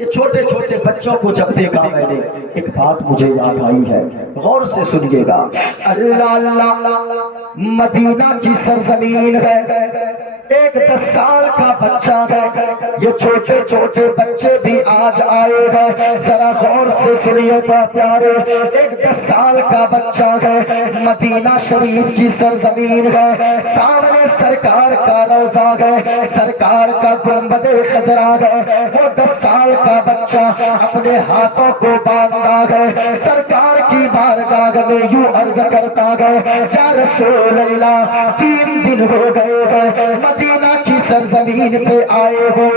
یہ چھوٹے چھوٹے بچوں کو جب دیکھا میں نے ایک بات مجھے یاد آئی ہے، غور سے سنیے گا۔ اللہ اللہ، مدینہ کی سرزمین ہے، ایک 10 سال کا بچہ ہے، یہ چھوٹے چھوٹے بچے بھی آج آئے ہیں، ذرا غور سے سنیے گا پیارے۔ ایک 10 سال کا بچہ ہے، مدینہ شریف کی سرزمین ہے، سامنے سرکار کا روضہ ہے، سرکار کا گنبد خضرا ہے، وہ 10 سال کا بچہ اپنے ہاتھوں کو باندھا ہے، سرکار کی بارگاہ میں یوں عرض کرتا ہے، یا رسول اللہ 3 دن ہو گئے ہیں مدینہ کی سرزمین پہ آئے ہو،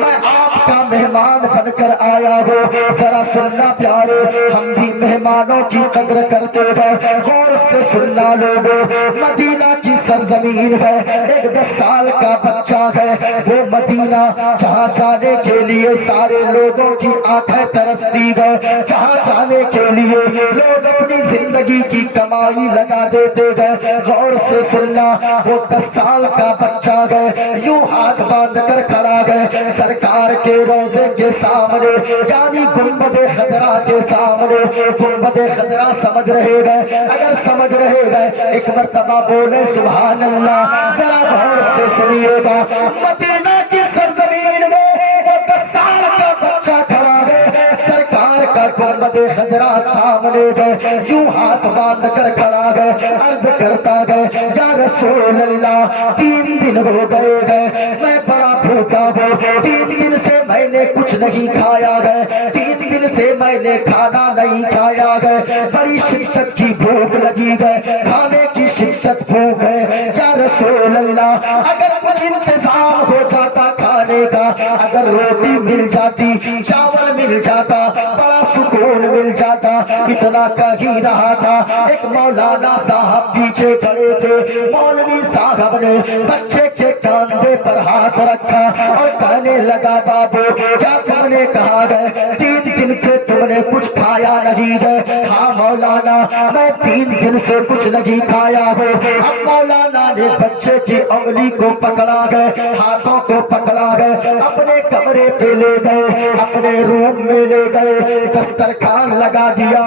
میں آپ کا مہمان بن کر آیا ہوں، ذرا سننا پیارے، ہم بھی مہمانوں کی قدر کرتے ہیں، غور سے سننا لوگوں۔ مدینہ کی سرزمین ہے، ایک 10 سال کا بچہ ہے، وہ مدینہ جہاں جانے کے لیے سارے لوگوں کی آنکھیں ترستی ہے، جہاں جانے کے لیے لوگ اپنی زندگی کی کمائی لگا دیتے ہیں، غور سے سننا، وہ 10 سال کا بچہ ہے، یوں ہاتھ باندھ کر کھڑا ہے سرکار کے روضے کے سامنے، یعنی گنبد خضرا کے سامنے۔ گنبد خضرا سمجھ رہے گئے؟ اگر سمجھ رہے گئے ایک مرتبہ بولے سبحان اللہ، ذرا غور سے سنیے گا۔ مدینہ کی سرزمین میں وہ 10 سال کا بچہ کھڑا ہے، سرکار کا گنبد خضرا سامنے ہے، یوں ہاتھ باندھ کر کھڑا ہے، عرض کرتا ہے یا رسول اللہ 3 دن ہو گئے ہیں میں بڑا بھوکا ہوں، 3 دن سے میں نے کچھ نہیں کھایا ہے، 3 دن سے میں نے کھانا نہیں کھایا ہے، بڑی شدت کی بھوک لگی ہے، کھانے کی شدت بھوک ہے، یا رسول اللہ اگر کچھ انتظام ہو جاتا کھانے کا، اگر روٹی مل جاتی، چاول مل جاتا، بڑا سکون مل جاتا۔ اتنا کہہ ہی رہا تھا، ایک مولانا صاحب پیچھے کھڑے تھے، مولوی صاحب نے بچے کے کاندھے پر ہاتھ رکھا اور کہنے لگا بابو کیا تم نے کہا ہے 3 دن سے تم نے کچھ کھایا نہیں ہے؟ ہاں مولانا میں 3 دن سے کچھ نہیں کھایا ہوں۔ اب مولانا نے بچے کی انگلی کو پکڑا گئے، ہاتھوں کو پکڑا گئے، اپنے کمرے پہ لے گئے، اپنے روم میں لے گئے، دسترخوان لگا دیا،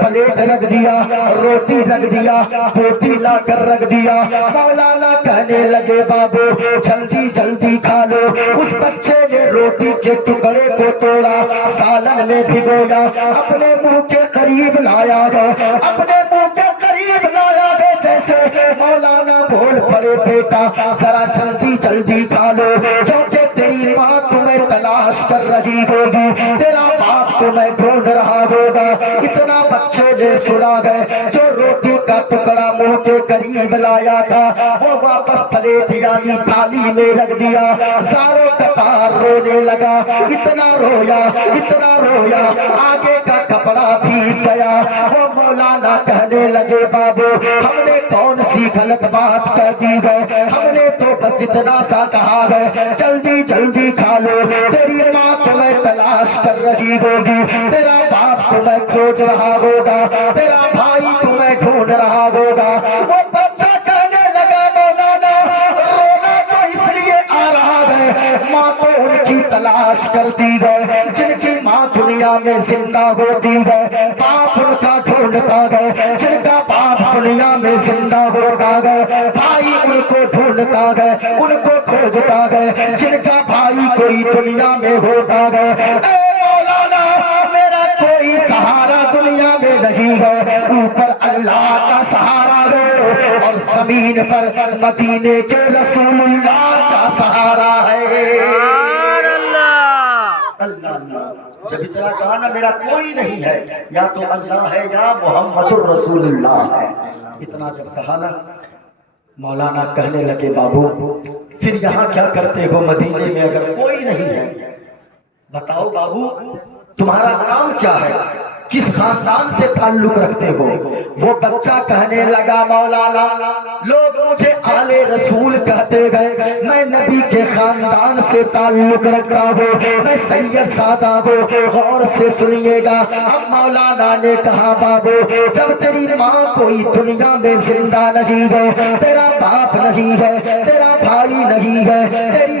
پلیٹ رکھ دیا، روٹی رکھ دیا، بوٹی لا کر رکھ دیا۔ مولانا کہنے لگے بابو جلدی جلدی کھا لو۔ اس بچے نے روٹی کے ٹکڑے کو توڑا، سالن میں بھگویا، اپنے منہ کے قریب لایا گیا، اپنے منہ کے قریب لایا گیا، جیسے مولانا بول پڑے بیٹا ذرا جلدی جلدی کھا لو، کیونکہ تیری ماں تمہیں تلاش کر رہی ہوگی، تیرا باپ تمہیں ڈھونڈ رہا ہوگا۔ اتنا بچے نے سنا ہے، جو روٹی کا ٹکڑا منہ کے قریب لایا تھا وہ واپس پلیٹ یعنی تھالی میں رکھ دیا، زاروں قطار رونے لگا، اتنا رویا اتنا رویا آگے کا کپڑا بھیگ گیا۔ وہ مولانا کہنے لگے بابو ہم نے کون سی غلط بات کر دی ہے، ہم نے تو بس اتنا سا کہا ہے جلدی جلدی کھا لو، تیری ماں تمہیں تلاش کر رہی ہوگی، تیرا باپ تمہیں کھوج رہا ہوگا، تیرا بھائی تمہیں ڈھونڈ رہا ہوگا۔ وہ بچہ کہنے لگا مولانا رونا تو اس لیے آ رہا ہے، ماں تو ان کی تلاش کرتی ہے جن کی ماں دنیا میں زندہ ہوتی ہے، باپ ان کا ڈھونڈتا ہے جن کا باپ دنیا میں زندہ ہوتا ہے، بھائی ان کو ڈھونڈتا ہے ان کو کھوجتا ہے جن کا بھائی کوئی دنیا میں ہوتا ہے۔ اے مولانا میرا کوئی سہارا دنیا میں نہیں ہے، اوپر اللہ کا سہارا ہے اور زمین پر مدینے کے رسول اللہ کا سہارا ہے۔ اللہ اللہ، جب اتنا کہا نا میرا کوئی نہیں ہے، یا تو اللہ ہے یا محمد الرسول اللہ ہے، اتنا جب کہا نا مولانا کہنے لگے بابو پھر یہاں کیا کرتے ہو مدینے میں اگر کوئی نہیں ہے؟ بتاؤ بابو تمہارا نام کیا ہے، کس خاندان سے تعلق رکھتے ہو؟ وہ بچہ کہنے لگا مولانا لوگ مجھے آل رسول کہتے گئے، میں نبی کے خاندان سے تعلق رکھتا ہوں، میں سید سادہ ہوں۔ غور سے سنیے گا، اب مولانا نے کہا بابو جب تیری ماں کوئی دنیا میں زندہ نہیں ہے، تیرا باپ نہیں ہے، تیرا بھائی نہیں ہے، تیری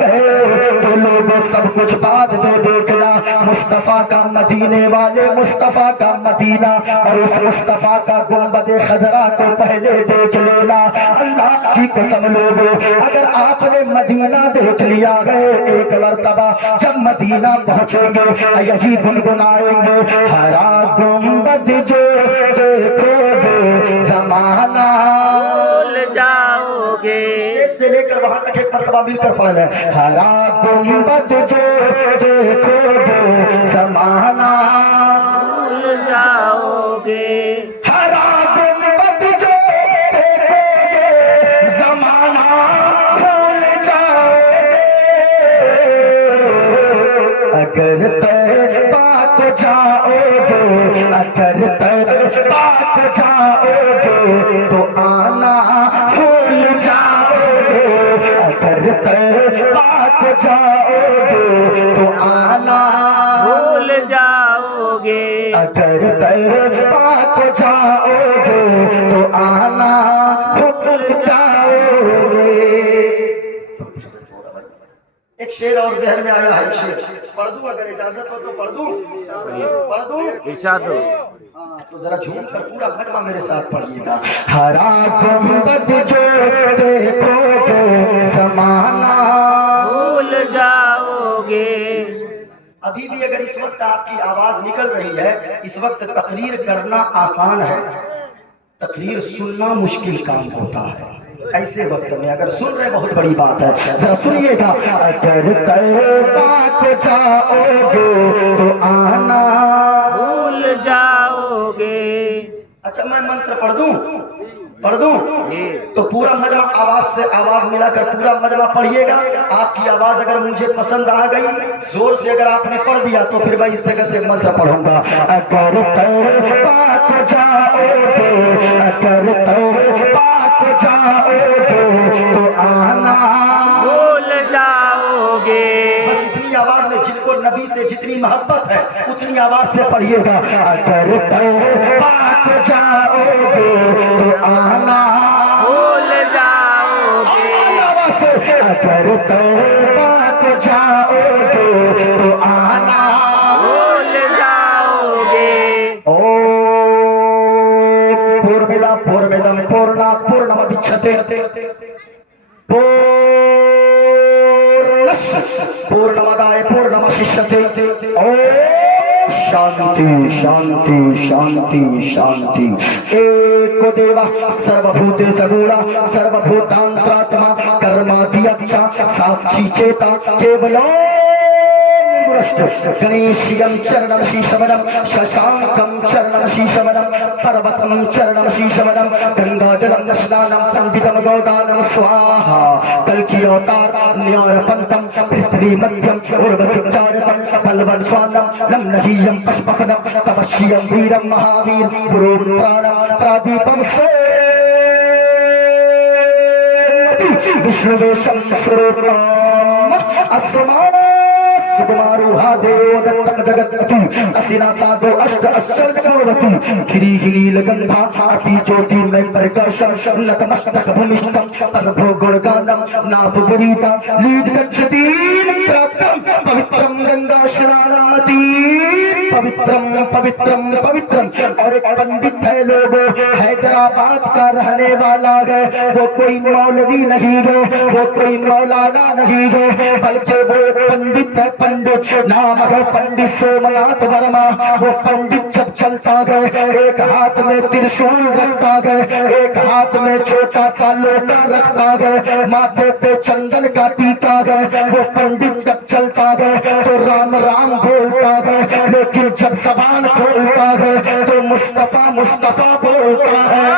گئے تو لوگوں سب کچھ بعد میں دیکھنا، مصطفیٰ کا مدینے والے مصطفیٰ کا مدینہ اور اس مصطفیٰ کا گنبد خضرا کو پہلے دیکھ لینا۔ اللہ کی قسم لوگوں، اگر آپ نے مدینہ دیکھ لیا ہے ایک مرتبہ، جب مدینہ پہنچیں گے یہی گنگنائیں گے، ہرا گنبد جو دیکھو گے زمانہ بھول جاؤ گے، سے لے کر وہاں تک ایک مرتبہ مل کر پڑھ لیں، ہرا گنبد جو دیکھو گے زمانہ بھول جاؤ گے، ہرا گنبد جو دیکھو گے زمانہ بھول جاؤ گے، اگر طیبہ کو جاؤ گے، اگر طیبہ کو جاؤ گے تو آنا بھول جاؤ گے، اگر طیبہ کو جاؤ گے تو آنا بھول جاؤ گے، اگر طیبہ کو جاؤ گے تو آنا بھول جاؤ گے۔ ایک شعر اور ذہن میں آیا ہے، ایک شعر پڑھ دوں اگر اجازت ہو تو پڑھ دوں، پڑھ دوں؟ ارشاد ہو، ہاں تو ذرا جھوم کر پورا مجمع میرے ساتھ پڑھیے گا، ہرا گنبد جو دیکھو گے زمانہ بھول جاؤ گے۔ ابھی بھی اگر اس وقت آپ کی آواز نکل رہی ہے، اس وقت تقریر کرنا آسان ہے، تقریر سننا مشکل کام ہوتا ہے۔ ایسے وقت میں اگر سن رہے بہت بڑی بات ہے، ذرا سنیے گا، اگر طیبہ کو جاؤ گے تو آنا بھول جاؤ گے۔ اچھا میں منتر پڑھ دوں، پڑھ دوں جی تو پورا مجمع آواز سے آواز ملا کر پورا مجمع پڑھیے گا۔ آپ کی آواز اگر مجھے پسند آ گئی، زور سے اگر آپ نے پڑھ دیا تو پھر میں اس جگہ سے منتر پڑھوں گا، اگر طیبہ کو جاؤ گے، اگر طیبہ کو جاؤ گے تو آنا بھول جاؤ گے۔ بس اتنی آواز میں، جن کو نبی سے جتنی محبت ہے اتنی آواز سے پڑھیے گا، اگر طیبہ کو جاؤ گے تو آنا بھول جاؤ گے۔ آواز سے، اگر طیبہ کو جاؤ گے تو آنا بھول جاؤ گے۔ اوم پورمدا پورمدم پورنا پورنمدچتے پورنمدائے پورنمششتے۔ اوم شانتی شانتی شانتی شانتی۔ ایک دیوا سروبھوتے سگوڑا سروبھوتانتراتما کرمادیچا ساکشی چیتا کیولو گنیشیم چرنم شیشمنم ششانکم چرنم شیشمنم پروتم چرنم شیشمنم گنگا جلم اسنانم پنڈتم گودانم سواہا کلکی اوتار نیار پنتم پرتھوی مدھیم اروسچارتم پلون سوانم لم نہیم پشپکنم تپشیم ویرم مہاویر پروم پرانم پرادیپم سو وشنویشم سروپام اسمان سکماروہا دیو دتم جگت اسینا سادو اشت اشچرج پروتی گری گنی لگندھا اتی چوتی میں پرکاشم نتمشتک بھومشتم پربھو گڑگانم ناف گریتا لید کچھدین پراتم پوترم گنگا شنانم مدین پوترم پوترم پوترم۔ اور ایک پنڈت ہے لوگوں، حیدرآباد کا رہنے والا ہے، وہ کوئی مولوی نہیں ہے، وہ کوئی مولانا نہیں ہے، بلکہ وہ ایک پنڈت ہے، پنڈت نام ہے پنڈت سومناتھ ورما۔ وہ پنڈت جب چلتا گئے ایک ہاتھ میں ترشول رکھتا گئے، ایک ہاتھ میں چھوٹا سا لوٹا رکھتا گئے، ماتھے پہ چندن کا ٹیکا گئے۔ وہ پنڈت جب چلتا گئے تو رام رام بولتا گئے، لیکن جب زبان کھولتا ہے تو مصطفیٰ مصطفیٰ بولتا ہے۔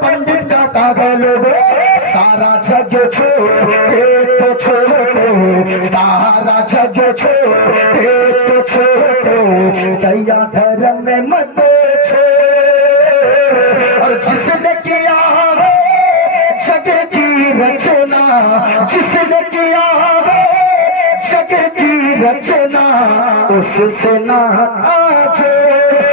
پنڈت کہتا ہے لوگوں سارا جگ چھوٹے تو چھوٹے، سارا جگ چھوٹے تو چھوٹے، دیا دھرم میں مت چھوڑ، اور جس نے کیا ہے جگ کی رچنا، جس نے کیا ہے جگ کی رچنا، اس سے ناتا جوڑ،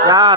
4।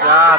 4।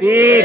3।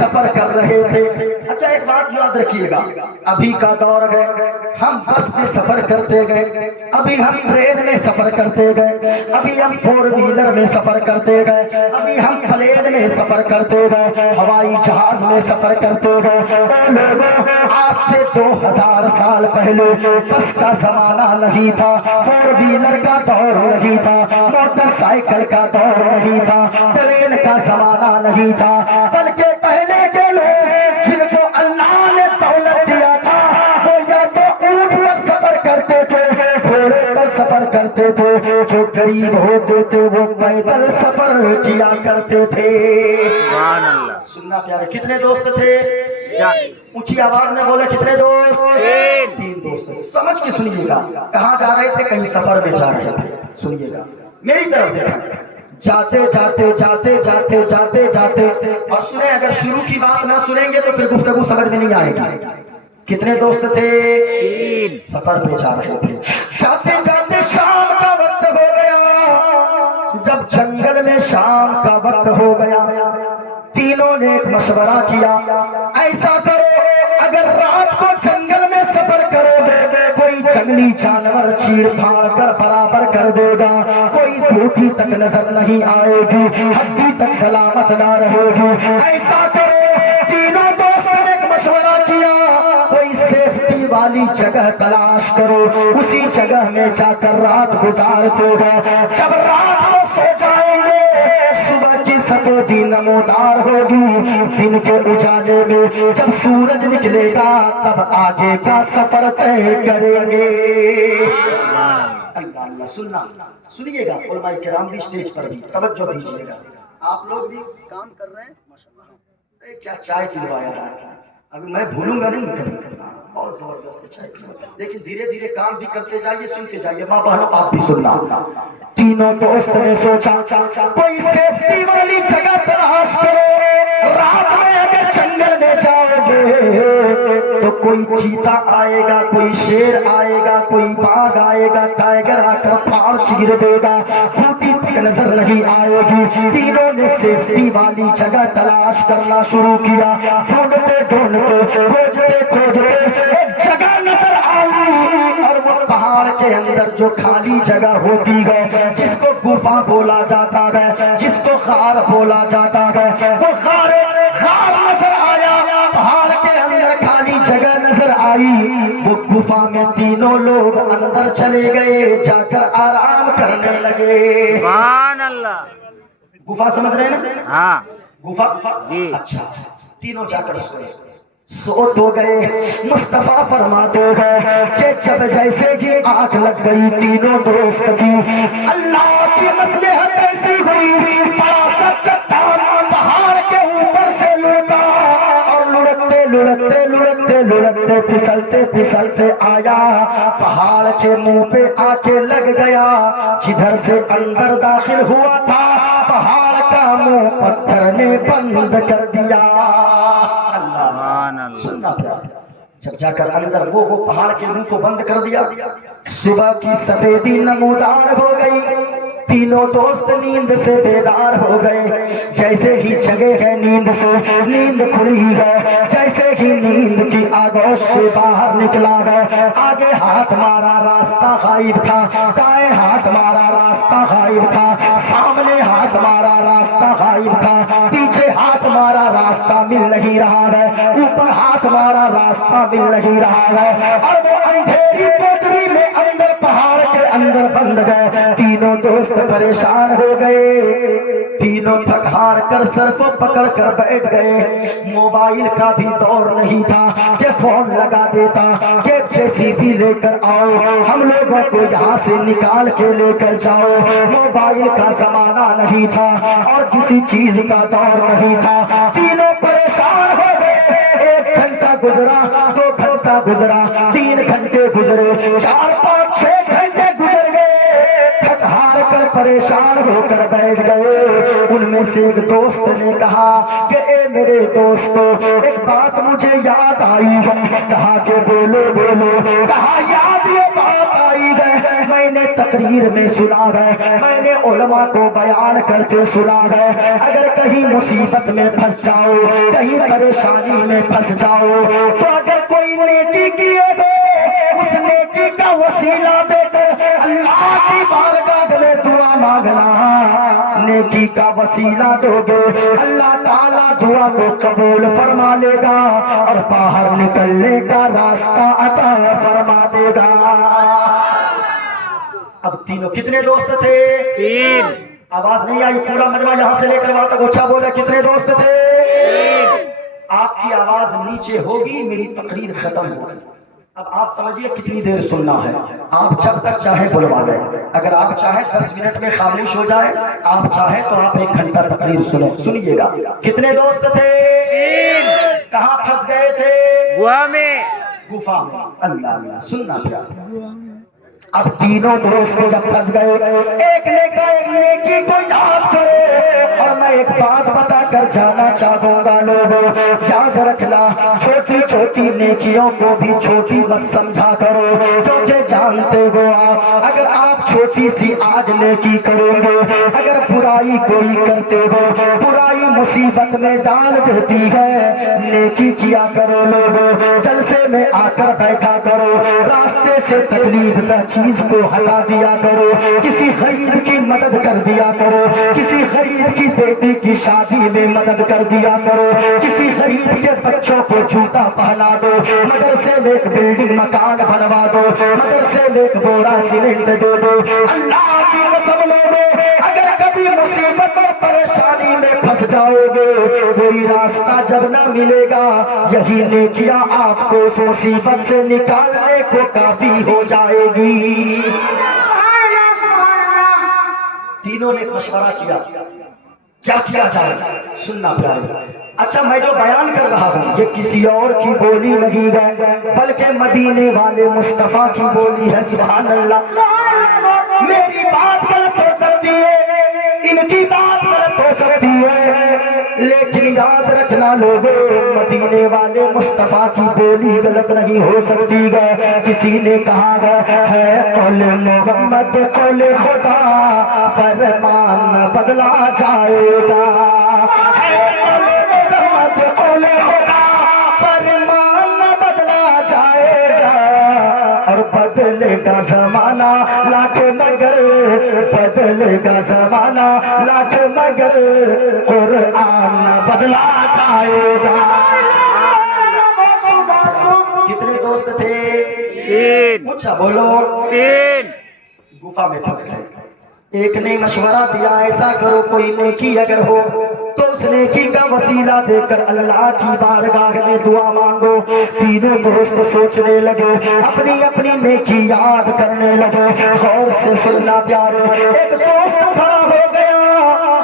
سفر کر رہے تھے. اچھا ایک بات یاد رکھیے گا, ابھی کا دور ہے, ہم بس میں سفر کرتے گئے, ابھی ہم ٹرین میں سفر کرتے گئے, ابھی ہم فور ویلر میں سفر کرتے گئے, ابھی ہم پلین میں سفر کرتے گئے, ہوائی جہاز میں سفر کرتے گئے. او لوگوں, آج سے 2000 سال پہلے بس کا زمانہ نہیں تھا, فور ویلر کا دور نہیں تھا, موٹر سائیکل کا دور نہیں تھا, ٹرین کا زمانہ نہیں تھا, بلکہ پہلے کے لوگ جن کو اللہ نے دولت دیا تھا وہ یا تو اونٹ پر سفر کرتے تھے, گھوڑے پر سفر کرتے تھے, جو غریب ہوتے تھے وہ پیدل سفر کیا کرتے تھے. سبحان اللہ. سننا پیارے, کتنے دوست تھے؟ اونچی آواز میں بولے, کتنے دوست؟ 3 دوست تھے. سمجھ کے سنیے گا, کہاں جا رہے تھے؟ کہیں سفر میں جا رہے تھے. سنیے گا, میری طرف دیکھیں. جاتے جاتے جاتے جاتے جاتے جاتے, اور سنیں, اگر شروع کی بات نہ سنیں گے تو پھر گفتگو سمجھ میں نہیں آئے گی. کتنے دوست تھے؟ 3. سفر پہ جا رہے تھے. جاتے جاتے شام کا وقت ہو گیا. جب جنگل میں شام کا وقت ہو گیا, تینوں نے ایک مشورہ کیا, ایسا کرو اگر رات کو جنگل میں سفر کرو گے کوئی جنگلی جانور چیڑ پھاڑ کر برابر کر دے گا, کوئی بوٹی تک نظر نہیں آئے گی, ہڈی تک سلامت نہ رہے گی. ایسا کرو, تینوں دوست نے ایک مشورہ کیا, کوئی سیفٹی والی جگہ تلاش کرو, اسی جگہ میں جا کر رات گزار دو گا. جب رات کو سو جائیں گے صبح کی سفیدی نمودار ہوگی, دن کے اجالے میں جب سورج نکلے گا تب آگے کا سفر طے کریں گے. اللہ اللہ. سننا سنیے گا, علماء کرام بھی اسٹیج پر بھی توجہ دیجیے گا, آپ لوگ بھی کام کر رہے ہیں ماشاءاللہ. کیا چائے پلوایا ہے, ابھی میں بھولوں گا نہیں کبھی, بہت زبردست چائے پلوایا. لیکن دھیرے دھیرے کام بھی کرتے جائیے, سنتے جائیے. ماں بہنوں آپ بھی سننا. تینوں دوست نے سوچا کوئی سیفٹی والی جگہ تلاش کرو, رات میں اگر جنگل میں جاؤ گے تو کوئی چیتا آئے گا, کوئی شیر آئے گا, کوئی باغ آئے گا, ٹائیگر آ کر پھاڑ چیر دے گا, بوٹی تک نظر نہیں آئے گی. تینوں نے سیفٹی والی جگہ تلاش کرنا شروع کیا. ڈھونڈتے ڈھونڈتے کھوجتے کھوجتے ایک جگہ نظر آئی, اور وہ پہاڑ کے اندر جو خالی جگہ ہوتی ہے جس کو گفا بولا جاتا ہے, جس کو غار بولا جاتا ہے, وہ غار نظر آیا. پہاڑ کے اندر خالی جگہ نظر آئی, وہ گفا میں تینوں لوگ اندر چلے گئے, جا کر آرام کرنے لگے. سبحان اللہ. گفا سمجھ رہے ہیں نا؟ ہاں گفا جی. اچھا, تینوں جا کر سوئے. سو تو گئے. مصطفیٰ فرماتے ہیں کہ جب جیسے ہی آنکھ لگ گئی تینوں دوست کی, اللہ کی مصلحت ایسی ہوئی, بڑا سا چٹان پہاڑ کے اوپر سے لڑکا, اور لڑکتے لڑکتے لڑکتے لڑکتے پھسلتے پھسلتے آیا, پہاڑ کے منہ پہ آ کے لگ گیا. جدھر سے اندر داخل ہوا تھا پہاڑ کا منہ پتھر نے بند کر دیا. سننا پیار, جب جا کر اندر وہ پہاڑ کے منہ کو بند کر دیا, صبح کی سفیدی نمودار ہو گئی. تینوں دوست نیند سے بیدار ہو گئے. جیسے ہی جگے ہے نیند سے, نیند کھلی ہے, جیسے ہی نیند کی آگوش سے باہر نکلا ہے, آگے ہاتھ مارا راستہ غائب تھا, دائیں ہاتھ مارا راستہ غائب تھا, سامنے ہاتھ مارا راستہ غائب تھا, پیچھے ہاتھ مارا راستہ مل نہیں رہا ہے, اوپر ہاتھ مارا راستہ مل نہیں رہا ہے, اور وہ اندھیری کوٹری میں اندر پہاڑ کے اندر بند گئے. تینوں دوست پریشان ہو گئے. تینوں تھک ہار کر سر کو پکڑ کر بیٹھ گئے. موبائل کا بھی دور نہیں تھا کہ فون لگا دیتا کہ جیسی بھی لے کر آؤ, ہم لوگوں کو یہاں سے نکال کے لے کر جاؤ. موبائل کا زمانہ نہیں تھا اور کسی چیز کا دور نہیں تھا. تینوں پریشان ہو گئے. 1 گھنٹہ گزرا, 2 گھنٹہ گزرا, 3 گھنٹے گزرے, 4 5 6 گھنٹے گزر گئے. تھک ہار کر پریشان ہو کر بیٹھ گئے. ان میں سے ایک دوست نے کہا کہ اے میرے دوستو, ایک بات مجھے یاد آئی ہے. کہا کہ بولو بولو. کہا یاد یہ بات آئی ہے, میں میں نے تقریر میں سنا ہے, میں نے علماء کو بیان کرتے سنا ہے, اگر کہیں مصیبت میں پھنس جاؤ, کہیں پریشانی میں پھنس جاؤ, تو اگر کوئی نیکی کیے گو, اس نیکی کا وسیلہ دے کر اللہ کی بارگاہ میں دعا مانگنا. نیکی کا وسیلہ دو گے, اللہ تعالیٰ دعا کو قبول فرما لے گا اور باہر نکلنے کا راستہ عطا فرما دے گا. اب تینوں کتنے دوست تھے؟ 3. آواز نہیں آئی, پورا مجمع یہاں سے لے کر وہاں تک اچھا بولا, کتنے دوست تھے؟ 3. آپ کی آواز نیچے ہوگی, میری تقریر ختم ہوگی. اب آپ سمجھیے کتنی دیر سننا ہے. آپ جب تک چاہے بلوا لیں, اگر آپ چاہیں 10 منٹ میں خاموش ہو جائے, آپ چاہیں تو آپ 1 گھنٹہ تقریر سنیں. سنیے گا, کتنے دوست تھے؟ 3. کہاں پھنس گئے تھے؟ گوا میں. گفا میں. اللہ اللہ, سننا پیارا. اب تینوں دوست جب پھنس گئے, ایک نے کہا ایک نیکی کو یاد کرو. اور میں ایک بات بتا کر جانا چاہوں گا, لوگوں یاد رکھنا, چھوٹی چھوٹی نیکیوں کو بھی چھوٹی مت سمجھا کرو, کیونکہ جانتے ہو آپ, اگر آپ چھوٹی سی آج نیکی کرو گے, اگر برائی کوئی کرتے ہو, برائی مصیبت میں ڈال دیتی ہے. نیکی کیا کرو لوگوں, جلسے میں آ کر بیٹھا کرو, راستے سے تکلیف دہ چیز کو ہٹا دیا کرو, کسی غریب کی مدد کر دیا کرو, کسی غریب کی بیٹی کی شادی میں مدد کر دیا کرو, کسی غریب کے بچوں کو جوتا پہنا دو, مدرسے میں ایک بلڈنگ مکان بنوا دو, مدرسے میں ایک بورا سیمنٹ دے دو. اللہ کی قسم لوگوں, اگر کبھی مصیبت اور پریشانی میں پھنس جاؤ گے, کوئی راستہ جب نہ ملے گا, یہی نیکیاں آپ کو اس مصیبت سے نکالنے کو کافی ہو جائے گی. تینوں نے ایک مشورہ کیا, کیا کیا جائے؟ سننا پیارے. اچھا, میں جو بیان کر رہا ہوں یہ کسی اور کی بولی نہیں ہے, بلکہ مدینے والے مصطفیٰ کی بولی ہے. سبحان اللہ. میری بات غلط ہو سکتی ہے, ان کی بات غلط ہو سکتی ہے, لیکن یاد رکھنا لوگوں, مدینے والے مصطفیٰ کی بولی غلط نہیں ہو سکتی ہے. کسی نے کہا ہے قول محمد قول خدا, فرمان بدلا جائے گا. ہے قول محمد قول خدا, فرمان بدلا جائے گا. اور بدلے گا زمانہ لاکھ مگر, بدلے گا زمانہ لاکھ مگر, قرآن بدلا جائے گا. کتنے دوست تھے؟ 3. اچھا بولو. 3. گفا میں پھنس گئے. ایک نے مشورہ دیا, ایسا کرو کوئی نیکی اگر ہو تو اس نیکی کا وسیلہ دے کر اللہ کی بارگاہ میں دعا مانگو. تینوں دوست سوچنے لگے, اپنی اپنی نیکی یاد کرنے لگے. غور سے سننا پیارو, ایک دوست کھڑا ہو گیا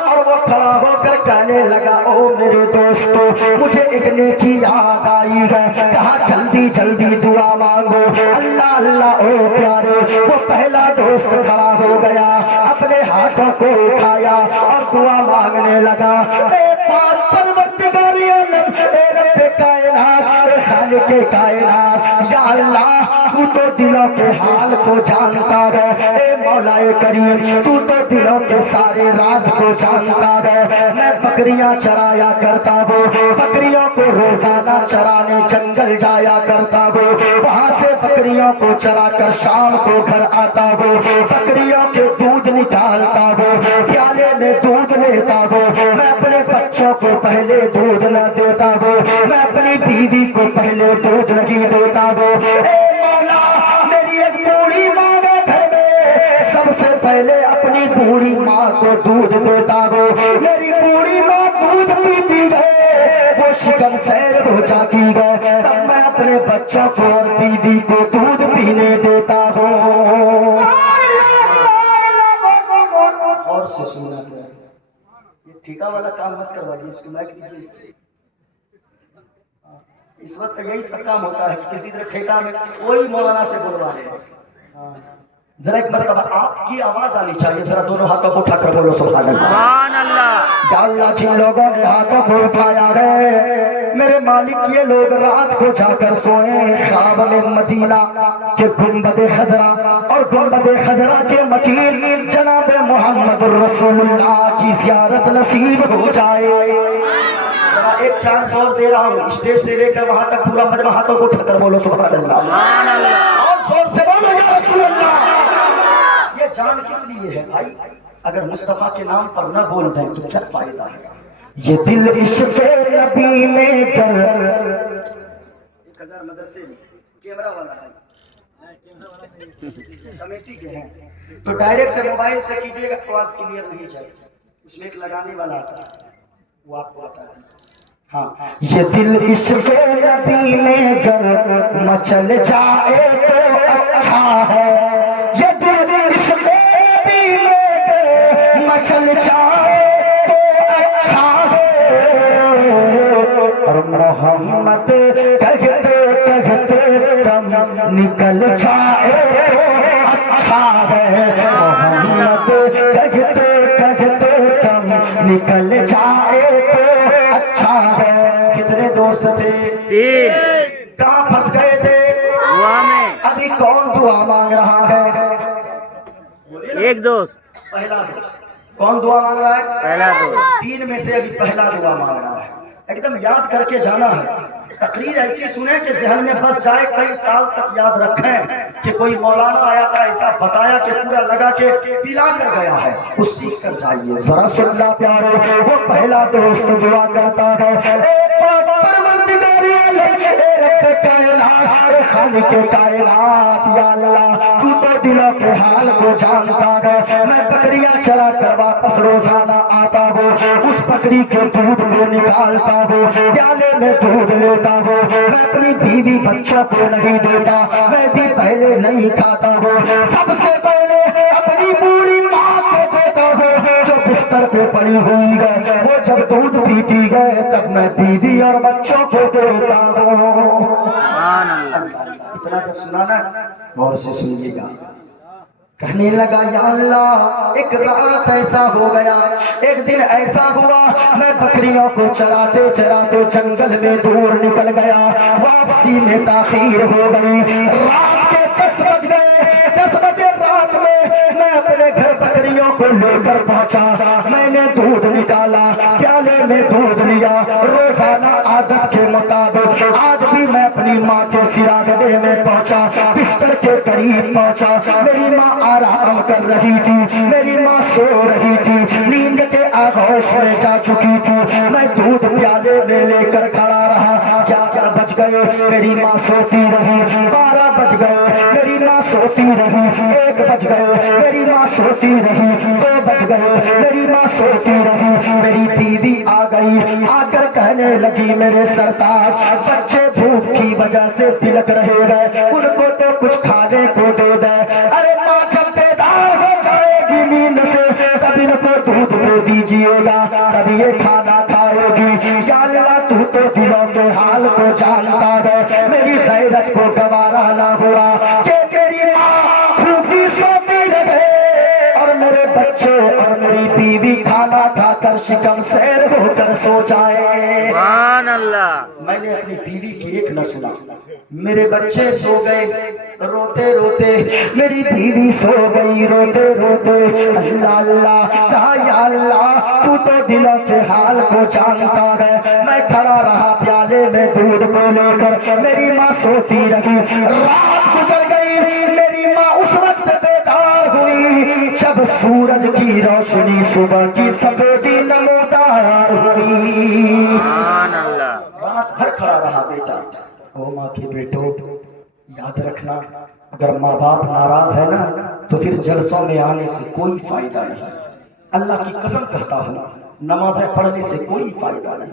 اور وہ کھڑا ہو کر کہنے لگا, او میرے دوستو, مجھے ایک نیکی یاد آئی ہے. کہا جلدی جلدی دعا مانگو. اللہ اللہ. او پیارے, وہ پہلا دوست کھڑا ہو گیا, اپنے ہاتھوں کو اٹھایا اور دعا مانگنے لگا. اے پاک پروردگار عالم, اے رب کائنات, اے خالق کائنات, یا اللہ تو تو دلوں کے حال کو جانتا ہے. اے مولا کریم, تو تو دلوں کے سارے راز کو جانتا ہے. میں بکریاں چرایا کرتا ہوں, بکریوں کو روزانہ چرانے جنگل جایا کرتا ہوں, وہاں سے بکریوں کو چرا کر شام کو گھر آتا ہوں, بکریوں کے دودھ نکالتا ہوں, پیالے میں دودھ لیتا ہوں. میں اپنے بچوں کو پہلے دودھ نہ دیتا ہوں, میں اپنی بیوی کو پہلے دودھ نہیں دیتا ہوں. اے مولا, میری ایک بوڑھی ماں ہے گھر میں, سب سے پہلے اپنی بوڑھی ماں کو دودھ دیتا ہوں. میری بوڑھی ماں دودھ پیتی ہے, وہ شکم سیر ہو جاتی ہے, تب میں اپنے بچوں کو اور بیوی کو دودھ پینے دیتا ہوں. اور سے سننا ہے, یہ ٹھیکا والا کام مت کروائیے, اس کو مائک دیجیے. اس وقت یہی سب کام ہوتا ہے کہ کسی طرح ٹھیکا میں کوئی مولانا سے بلوا لے. ذرا ایک مرتبہ آپ کی آواز آنی چاہیے, ذرا دونوں ہاتھوں کو اٹھا کر بولو سبحان اللہ. سبحان اللہ. یا اللہ, جن لوگوں نے ہاتھوں کو اٹھایا ہے, میرے مالک یہ لوگ رات کو جا کر سوئے, خواب میں مدینہ کے گنبد خضرا اور گنبد خضرا کے مکین جناب محمد رسول اللہ کی زیارت نصیب ہو جائے۔ ایک چانس اور دے رہا ہوں، اسٹیج سے لے کر وہاں تک پورا مجمع ہاتھوں کو اٹھا کر بولو سبحان اللہ، اور زور سے بولو یا رسول اللہ۔ یہ جان کس لیے ہے بھائی؟ اگر مصطفیٰ کے نام پر نہ بول دیں تو کیا فائدہ ہے؟ یہ دل عشق نبی میں کر 1000 مدرسے کیمرہ والا کمیٹی کے ہیں تو ڈائریکٹ موبائل سے کیجئے گا، آواز کلیئر نہیں جائے، اس میں ایک لگانے والا آتا ہے، وہ آپ کو بتا دیں۔ ہاں، یہ دل عشق نبی میں گر مچل جائے تو اچھا ہے، یہ دل عشق نبی میں گر مچل جائے تو اچھا ہے، اور محمد کہتے کہتے دم نکل جائے تو اچھا ہے، محمد کہتے کہتے دم نکل جائے تو اچھا ہے۔ کتنے دوست تھے؟ 3 کہاں پھنس گئے تھے؟ دعا میں ابھی کون دعا مانگ رہا ہے؟ ایک دوست، پہلا دوست کون دعا مانگ رہا ہے؟ پہلا دوست 3 میں سے ابھی پہلا دعا مانگ رہا ہے۔ ایک دم یاد کر کے جانا ہے، تقریر ایسی سنیں کہ ذہن میں بس جائے، کئی سال تک یاد رکھیں کہ کوئی مولانا آیا تھا ایسا بتایا کہ پورا لگا کہ پلا کر گیا ہے، کچھ سیکھ کر جائیے۔ ذرا سن لا پیارو، وہ پہلا دوست دعا کرتا ہے، اے پروردگار عالم، اے رب کائنات، اے خالق کائنات، یا اللہ تو تو دلوں کے حال کو جانتا ہے، میں بکریاں چرا کر واپس روزانہ آتا ہوں، اس بکری کے دودھ کو نکالتا ہوں، پیالے میں دودھ لیتا ہوں، میں اپنی بیوی بچوں کو نہیں دیتا، میں بھی پہلے نہیں کھاتا ہوں، سب سے پہلے اپنی بوڑھی ماں کو دیتا ہوں جو بستر پہ پڑی ہوئی ہے، وہ جب دودھ پیتی ہے تب میں بیوی اور بچوں کو دیتا ہوں۔ سبحان اللہ۔ اتنا جب سنانا غور سے سنیے گا۔ کہنے لگا یا اللہ، ایک رات ایسا ہو گیا، ایک دن ایسا ہوا، میں بکریوں کو چراتے چراتے جنگل میں دور نکل گیا، واپسی میں تاخیر ہو گئی، رات کے 10 بج گئے، 10 بجے رات میں اپنے گھر بکریوں کو لے کر پہنچا، میں نے دودھ نکالا، پیالے میں دودھ لیا، روزانہ عادت کے مطابق آج بھی میں اپنی ماں کے سراغنے میں پہنچا، بستر کے قریب پہنچا، میری ماں آرام کر رہی تھی، میری ماں سو رہی تھی، نیند کے آغوش میں جا چکی تھی، میں دودھ پیالے میں لے کر کھڑا رہا، کیا بج گئے، میری ماں سوتی رہی، 12 بج گئے، میری ماں سوتی رہی، 1 بج گئے، میری ماں سوتی رہی، 2 بج گئے، میری ماں سوتی رہی، میری بیوی آ گئی، آ کر کہنے لگی میرے سرتاج، بچے بھوک کی وجہ سے بلک رہے گئے، ان کو تو کچھ کھانے کو دے دے۔ ارے ماں جب بیدار ہو جائے گی نیند سے تب ان کو دودھ دے دیجیے گا، تب یہ کھانا کھائے گی، یا اللہ تو دلوں کے حال کو جانتا ہے، میری غیرت کو گوارا نہ ہوا کہ میری ماں بھوکی سوتی رہے اور میرے بچے اور میری بیوی کھانا کھا کر شکم سیر ہو کر سو جائے۔ سبحان اللہ۔ میں نے اپنی بیوی کی ایک نہ سنا، میرے بچے سو گئے روتے روتے، میری بیوی سو گئی روتے روتے، اللہ اللہ کہا یا اللہ تو تو دلوں کے حال کو جانتا ہے، میں کھڑا رہا پیالے میں دودھ کو لے کر، میری ماں سوتی رہی، رات گزر گئی، میری ماں اس وقت بیدار ہوئی جب سورج کی روشنی صبح کی سفیدی نمودار ہوئی۔ سبحان اللہ۔ رات بھر کھڑا رہا بیٹا۔ او ماں کے بیٹو، یاد رکھنا اگر ماں باپ ناراض ہے نا تو پھر جلسوں میں آنے سے کوئی فائدہ نہیں، اللہ کی قسم کہتا ہوں، نمازیں پڑھنے سے کوئی فائدہ نہیں،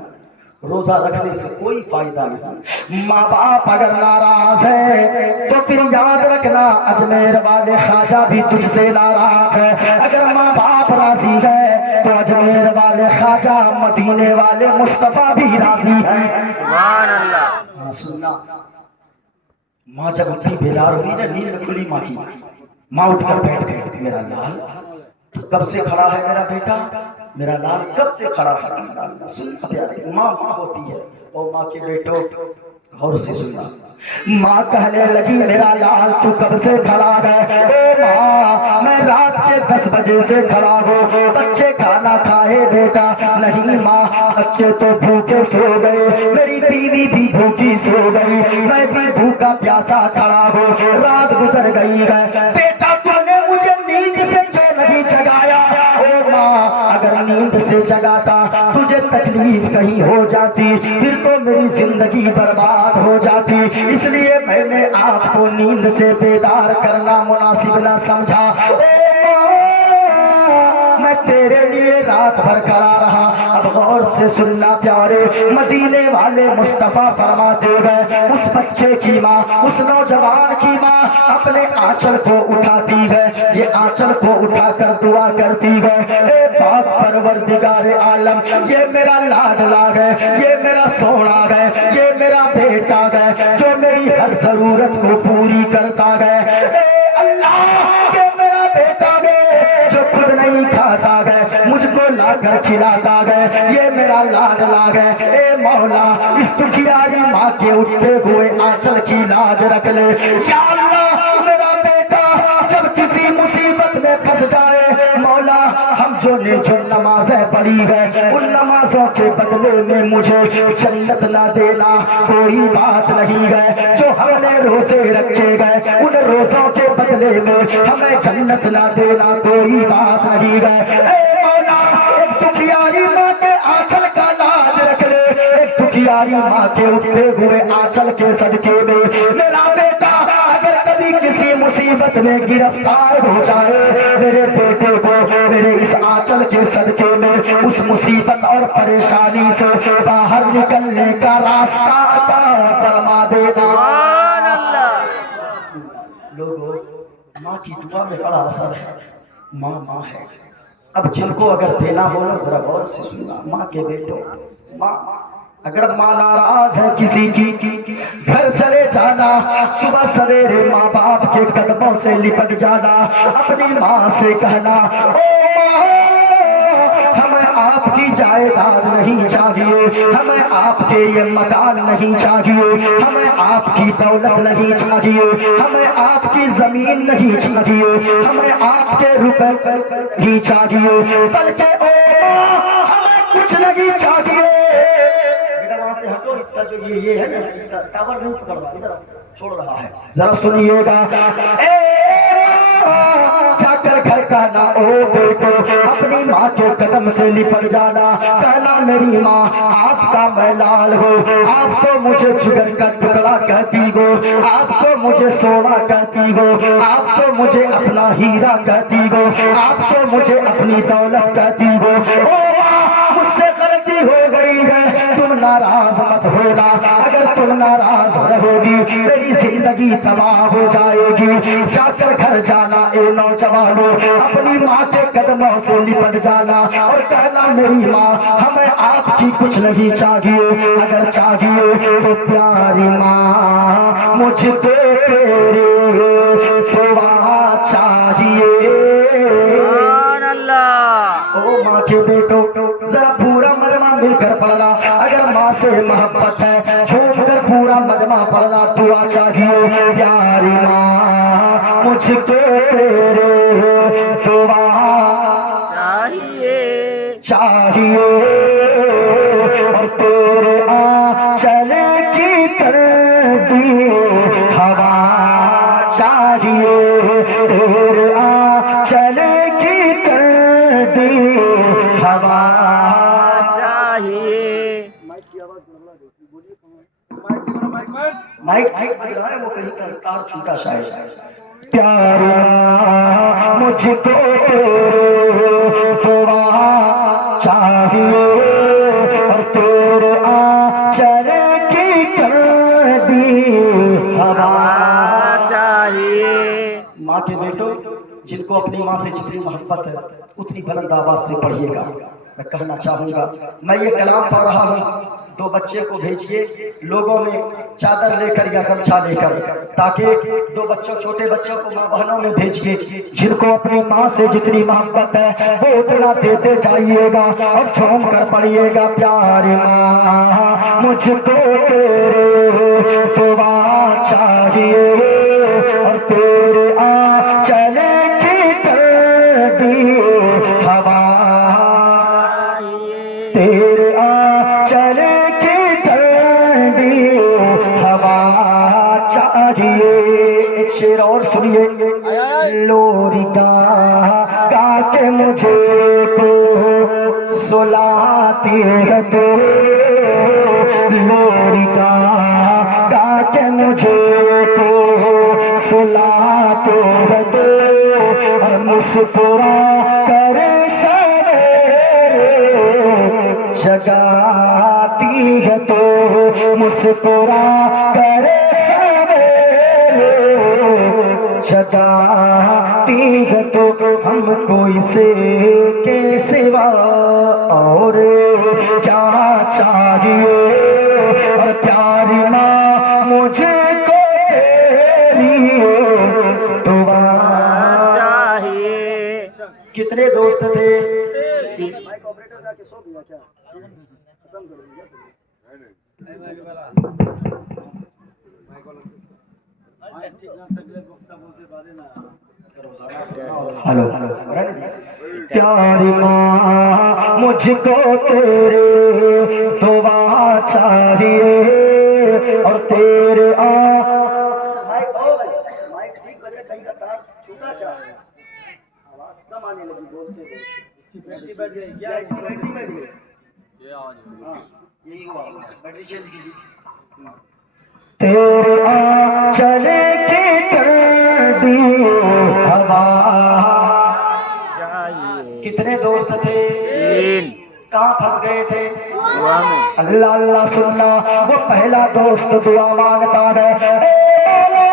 روزہ رکھنے سے کوئی فائدہ نہیں۔ ماں باپ اگر ناراض ہے تو پھر یاد رکھنا اجمیر والے خواجہ بھی تجھ سے ناراض ہے، اگر ماں باپ راضی ہے تو اجمیر والے خواجہ مدینے والے مصطفیٰ بھی راضی ہیں۔ سبحان اللہ۔ ہاں سننا، ماں جب اٹھی بیدار ہوئی نا، نیند کھلی ماں کی، ماں اٹھ کر بیٹھ گئی، میرا لال تو کب سے کھڑا ہے میرا بیٹا، میرا لال کب سے کھڑا ہے، اللہ اللہ۔ سننا پیارے، ماں ماں ہوتی ہے، او ماں کے بیٹو غور سے سننا. ماں کہنے لگی میرا لال تو کب سے کھڑا ہے؟ او ماں میں رات کے 10 بجے سے کھڑا ہوں. بچے کھانا کھائے بیٹا؟ نہیں ماں بچے تو بھوکے سو گئے، میری بیوی بھی بھوکی سو گئی، میں بھی بھوکا پیاسا کھڑا ہوں، رات گزر گئی ہے. بیٹا تم نے مجھے نیند سے کیوں نہیں جگایا؟ او ماں اگر نیند سے جگاتا تجھے تکلیف کہیں ہو جاتی، پھر تو میری زندگی برباد ہو جاتی، اس لیے میں نے آپ کو نیند سے بیدار کرنا مناسب نہ سمجھا. میں تیرے لیے رات بھر کھڑا رہا. اب غور سے سننا پیارے، مدینے والے مصطفیٰ فرماتے ہیں اس بچے کی ماں، اس نوجوان کی ماں اپنے آنچل کو اٹھاتی ہے، یہ آنچل کو اٹھا کر دعا کرتی ہے اے پاک پروردگار عالم، یہ میرا لاڈلا ہے، یہ میرا سونا ہے، یہ میرا بیٹا ہے جو میری ہر ضرورت کو پوری کرتا ہے. اے اللہ یہ میرا بیٹا ہے جو خود نہیں کھاتا ہے مجھ کو لا کر کھلاتا ہے، یہ میرا لاڈلا ہے. اے مولا اس دکھیاری ماں کے اٹھے ہوئے آنچل کی لاج رکھ لے. یا اللہ میرا بیٹا جب کسی مصیبت میں پھنس جائے مولا، ہم جو نے جو نمازیں پڑھی ہے ان نمازوں کے بدلے میں مجھے جنت نہ دینا کوئی بات نہیں ہے، جو ہم نے روزے رکھے گئے ان روزوں کے بدلے میں ہمیں جنت نہ دینا کوئی بات نہیں ہے. اے مولا ایک دکھیاری ماں کے آنچل کا لاج رکھ لے، ایک دکھیاری ماں کے اٹھے ہوئے آنچل کے صدقے میں میرا بیٹا اگر کبھی کسی مصیبت میں گرفتار ہو جائے، میرے بیٹے کو میرے اس آنچل کے صدقے میں اس مصیبت اور پریشانی سے باہر نکلنے کا راستہ عطا فرما دینا. سبحان اللہ. لوگوں ماں کی دعا میں بڑا اثر ہے. ماں ماں ہے. اب جن کو اگر دینا ہو نا ذرا غور سے سننا، ماں کے بیٹو ماں اگر ماں ناراض ہے کسی کی گھر چلے جانا، صبح سویرے ماں باپ کے قدموں سے لپٹ جانا، اپنی ماں سے کہنا او ماں ہمیں آپ کی جائیداد نہیں چاہیے، ہمیں آپ کے یہ مکان نہیں چاہیے، ہمیں آپ کی دولت نہیں چاہیے، ہمیں آپ کی زمین نہیں چاہیے، ہمیں آپ کے روپے نہیں چاہیے، بلکہ او ماں ہمیں کچھ نہیں چاہیے. بیٹا وہاں سے ہٹو، اس کا جو یہ ہے نا اس کا ٹاور نہیں پکڑ رہا، ادھر چھوڑ رہا ہے، ذرا سنیے گا. اے ماں جا کر گھر کا نا او بیٹو اپنی ماں کے قدم سے لپٹ جانا، کہنا میری ماں آپ کا میں لال ہو، آپ تو مجھے جگر کا ٹکڑا کہتی ہو، آپ تو مجھے سونا کہتی ہو، آپ تو مجھے اپنا ہیرا کہتی ہو، آپ تو مجھے اپنی دولت کہتی ہو. او ماں مجھ سے غلطی ہو گئی ہے، تم ناراض مت ہونا، اگر تم ناراض رہو گی میری زندگی تباہ ہو جائے گی. جا کر گھر جانا اے نوجوانوں، اپنی ماں کے قدموں سے لپٹ جانا اور کہنا میری ماں ہمیں آپ کی کچھ نہیں چاہیے، اگر چاہیے تو پیاری ماں مجھ کو تیرے دعا چاہیے. سبحان اللہ. او ماں کے بیٹو ذرا پورا مجمع مل کر پڑھنا، اگر ماں سے محبت ہے جھوم کر پورا مجمع پڑھنا. دعا چاہیے پیاری ماں مجھ کو تیرے دعا چاہیے. چاہیے اور تیرے آنچل کی ٹھنڈی ہوا چاہیے، تیرے آنچل کی ٹھنڈی ہوا چاہیے. مائک ٹھیک بج رہا ہے، وہ کہیں کا تار چھوٹا شاید. پیاری ماں مجھ کو تیرے دعا چاہیے اور تیرے آنچل کی ٹھنڈی ہوا چاہیے. ماں کے بیٹو جن کو اپنی ماں سے جتنی محبت ہے اتنی بلند آواز سے پڑھیے گا. میں کہنا چاہوں گا، میں یہ کلام پڑھ رہا ہوں دو بچے کو بھیجیے لوگوں میں چادر لے کر یا گمچھا لے کر، تاکہ دو بچوں چھوٹے بچوں کو ماں بہنوں میں بھیجیے، جن کو اپنی ماں سے جتنی محبت ہے وہ اتنا دیتے جائیے گا اور جھوم کر پڑھیے گا، پیاری ماں مجھ کو تیرے دعا چاہیے اور تیرے آنچل کی ٹھنڈی ہوا، تیرے آنچل کی ٹھنڈی ہوا چاہیے۔ ایک شعر اور سنیے، لوری گا کے مجھے کو سلاتی ہے تو، لوری گا کے مجھے کو سلاتے ہے تو، اور مسکرا کر سویرے جگاتی ہے تو، مسکرا کر سویرے جگاتی ہے تو، ہم کو اسے کے سوا اور کیا چاہیے، اور پیاری ماں مجھے کو تیری دعا چاہیے۔ کتنے دوست تھے؟ ہلو، پیاری ماں مجھ کو تیرے دعا چاہیے اور تیرے مائک ٹھیک بج رہا، کہیں کا تار چھوٹا کیا ہے، آواز کم آنے لگی بولتے ہوئے، اس کی بیٹری بیٹھ گئی کیا، اس کی بیٹری بیٹھ گئی، ہاں یہی ہوا، بیٹری چینج کیجیے۔ تیرے آنچل کی ٹھنڈی ہوا، کتنے دوست تھے؟ تین۔ کہاں پھنس گئے تھے؟ دعا میں۔ اللہ اللہ سننا، وہ پہلا دوست دعا مانگتا ہے، اے مولا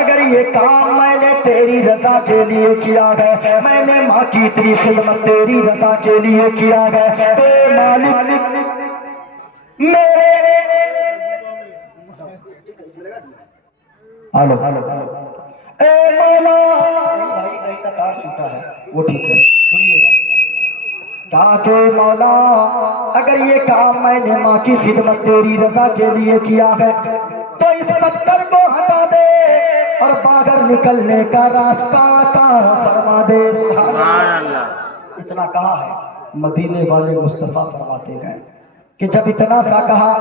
اگر یہ کام میں نے تیری رضا کے لیے کیا ہے، میں نے ماں کی اتنی خدمت تیری رضا کے لیے کیا ہے، تو مالک میرے ہلو اے مولا، بھائی کہیں کا تار چھوٹا ہے وہ ٹھیک ہے، سنیے گا، کہا کہ مولا اگر یہ کام میں نے ماں کی خدمت تیری رضا کے لیے کیا ہے تو اس پتھر کو ہٹا دے اور باہر نکلنے کا راستہ عطا فرما دے۔ سبحان اللہ۔ اتنا کہا ہے، مدینے والے مصطفیٰ فرماتے گئے کہ جب اتنا سا کہا،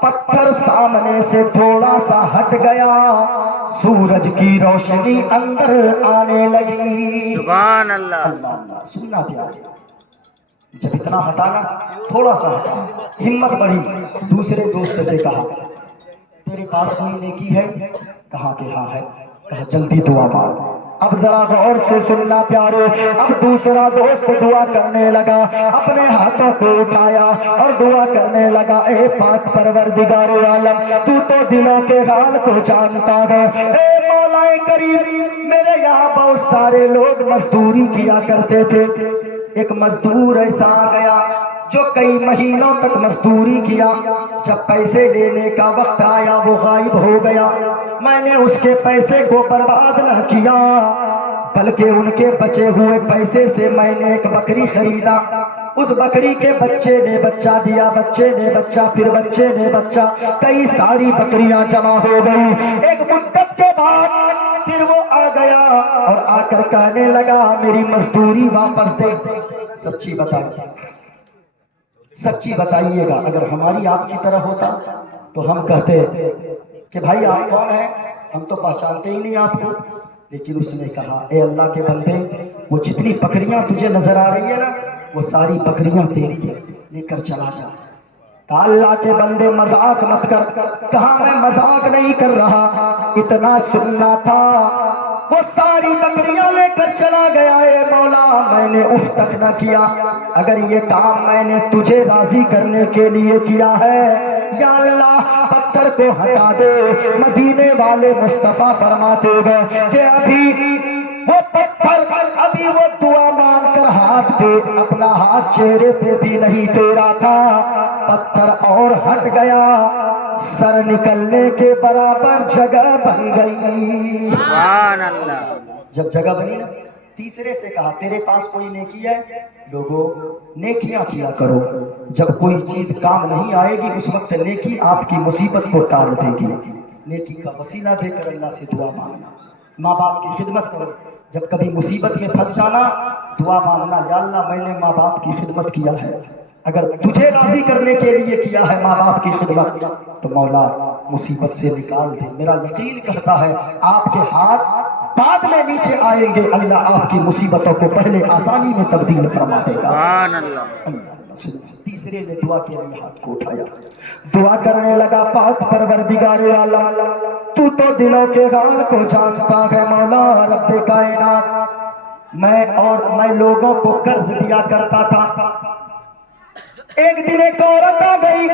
پتھر سامنے سے تھوڑا سا ہٹ گیا، سورج کی روشنی اندر آنے لگی۔ سبحان اللہ۔ اللہ اللہ، سننا پیارے، جب اتنا ہٹانا، تھوڑا سا ہٹا، ہمت بڑھی، دوسرے دوست سے کہا تیرے پاس کوئی نیکی ہے؟ کہا کہ ہاں ہے، کہا جلدی دعا مانگ۔ اب ذرا غور سے سننا پیارو، اب دوسرا دوست دعا کرنے لگا، اپنے ہاتھوں کو اٹھایا اور دعا کرنے لگا، اے پاک پروردگار عالم، تو تو دلوں کے حال کو جانتا ہے، اے مولا کریم، میرے یہاں بہت سارے لوگ مزدوری کیا کرتے تھے، ایک مزدور ایسا آ گیا جو کئی مہینوں تک مزدوری کیا، جب پیسے لینے کا وقت آیا وہ غائب ہو گیا، میں نے اس کے پیسے کو برباد نہ کیا بلکہ ان کے بچے ہوئے پیسے سے میں نے ایک بکری خریدا، اس بکری کے بچے نے بچہ دیا، بچے نے بچہ، پھر بچے نے بچہ، کئی ساری بکریاں جمع ہو گئی، ایک مدت کے بعد پھر وہ آ گیا اور آ کر کہنے لگا میری مزدوری واپس دے۔ سچی بتائیے، سچی بتائیے گا، اگر ہماری آپ کی طرح ہوتا تو ہم کہتے کہ بھائی آپ کون ہیں، ہم تو پہچانتے ہی نہیں آپ کو، لیکن اس نے کہا اے اللہ کے بندے، وہ جتنی بکریاں تجھے نظر آ رہی ہے نا، وہ ساری بکریاں تیری ہیں، لے کر چلا جا۔ کہا اللہ کے بندے مذاق مت کر، کہا میں مذاق نہیں کر رہا، اتنا سننا تھا، وہ ساری بکریاں لے کر چلا گیا، اے مولا میں نے اف تک نہ کیا، اگر یہ کام میں نے تجھے راضی کرنے کے لیے کیا ہے، یا اللہ پتھر کو ہٹا دے۔ مدینے والے مصطفیٰ فرماتے گئے کہ ابھی وہ پتھر، ابھی وہ دعا مانگ کر ہاتھ پہ، اپنا ہاتھ چہرے پہ بھی نہیں پھیرا تھا، پتھر اور ہٹ گیا، سر نکلنے کے برابر جگہ بن گئی۔ سبحان اللہ۔ جب جگہ بنی نا، تیسرے سے کہا تیرے پاس کوئی نیکی ہے؟ لوگوں نیکیاں کیا کرو، جب کوئی چیز کام نہیں آئے گی اس وقت نیکی آپ کی مصیبت کو ٹال دے گی۔ نیکی کا وسیلہ دے کر اللہ سے دعا مانگنا، ماں باپ کی خدمت کرو، جب کبھی مصیبت میں پھنس جانا دعا مانگنا، یا اللہ میں نے ماں باپ کی خدمت کیا ہے، اگر تجھے راضی کرنے کے لیے کیا ہے ماں باپ کی خدمت تو مولا مصیبت سے نکال دے۔ میرا یقین کہتا ہے آپ کے ہاتھ بعد میں نیچے آئیں گے، اللہ آپ کی مصیبتوں کو پہلے آسانی میں تبدیل فرما دے گا۔ سبحان اللہ۔ تیسرے نے دعا کے لیے ہاتھ کو اٹھایا، دعا کرنے لگا، پاک پروردگار عالم تو دلوں کے حال کو جانتا ہے مولا رب کائنات، میں لوگوں کو قرض دیا کرتا تھا، ایک دن ایک عورت آ گئی،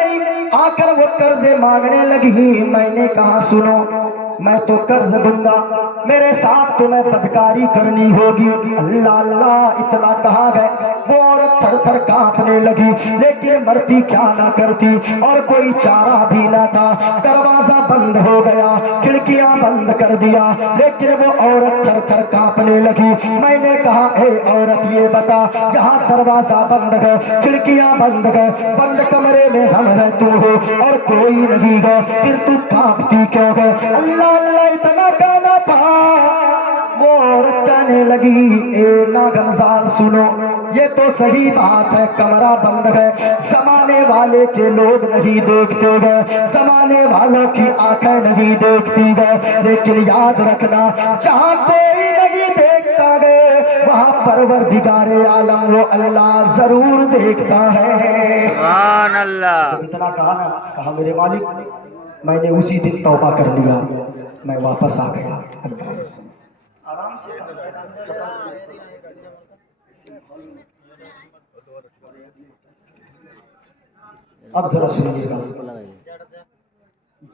آ کر وہ قرض مانگنے لگی، میں نے کہا سنو میں تو قرض دوں گا، میرے ساتھ تمہیں بدکاری کرنی ہوگی۔ اللہ اللہ اتنا کہا گئے، وہ عورت تھر تھر کانپنے لگی، لیکن مرتی کیا نہ کرتی، اور کوئی چارہ بھی نہ تھا، دروازہ بند ہو گیا، کھڑکیاں بند کر دیا، لیکن وہ عورت تھر تھر کانپنے لگی۔ میں نے کہا اے عورت یہ بتا، جہاں دروازہ بند ہے، کھڑکیاں بند ہے، بند کمرے میں ہم ہیں تو ہو اور کوئی نہیں ہے، پھر تو کانپتی کیوں ہے؟ اللہ اللہ اتنا کہنا تھا، وہ عورت کہنے لگی اے ناگنزار سنو، یہ تو صحیح بات ہے کمرہ بند ہے، زمانے والے کے لوگ نہیں دیکھتے ہیں، زمانے والوں کی آنکھیں نہیں دیکھتی ہیں، لیکن یاد رکھنا جہاں کوئی نہیں دیکھتا ہے وہاں پروردگار عالم وہ اللہ ضرور دیکھتا ہے۔ سبحان اللہ۔ جب اتنا کہا نا، کہا میرے مالک میں نے اسی دن توبہ کر لیا، میں واپس آ گیا۔ آرام سے اب ذرا سنیے گا،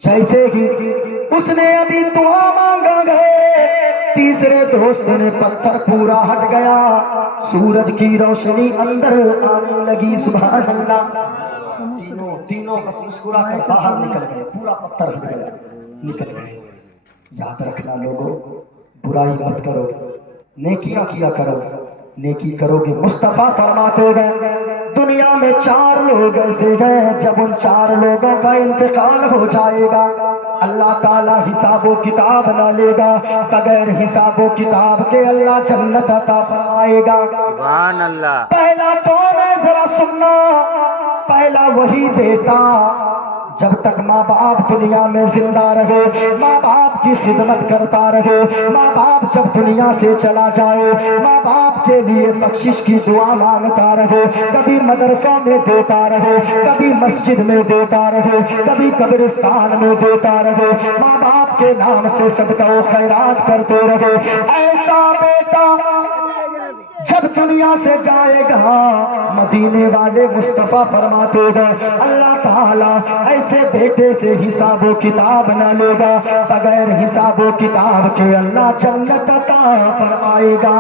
جیسے ہی اس نے ابھی دعا مانگا گئے، تیسرے دوست نے پتھر پورا ہٹ گیا، سورج کی روشنی اندر آنے لگی۔ سبحان اللہ۔ تینوں بس مسکرا کر باہر نکل گئے، پورا پتھر ہٹ گیا، نکل گئے۔ یاد رکھنا لوگوں، برائی مت کرو، نیکیاں کیا کرو، نیکی کرو گے مصطفیٰ فرماتے گئے دنیا میں 4 لوگ ایسے ہیں جب ان 4 لوگوں کا انتقال ہو جائے گا اللہ تعالیٰ حساب و کتاب نہ لے گا، بغیر حساب و کتاب کے اللہ جنت عطا فرمائے گا۔ سبحان اللہ۔ پہلا کون ہے ذرا سننا، پہلا وہی بیٹا جب تک ماں باپ دنیا میں زندہ رہے، ماں باپ کی خدمت کرتا رہے، ماں باپ جب دنیا سے چلا جائے ماں باپ کے لیے بخشش کی دعا مانگتا رہے، کبھی مدرسوں میں دیتا رہے، کبھی مسجد میں دیتا رہے، کبھی قبرستان میں دیتا رہے، ماں باپ کے نام سے صدقہ و خیرات کرتے رہے، ایسا بیٹا جب دنیا سے جائے گا مدینے والے مصطفیٰ فرماتے ہیں اللہ تعالیٰ ایسے بیٹے سے حساب و کتاب نہ لے گا، بغیر حساب و کتاب کے اللہ جنت عطا فرمائے گا۔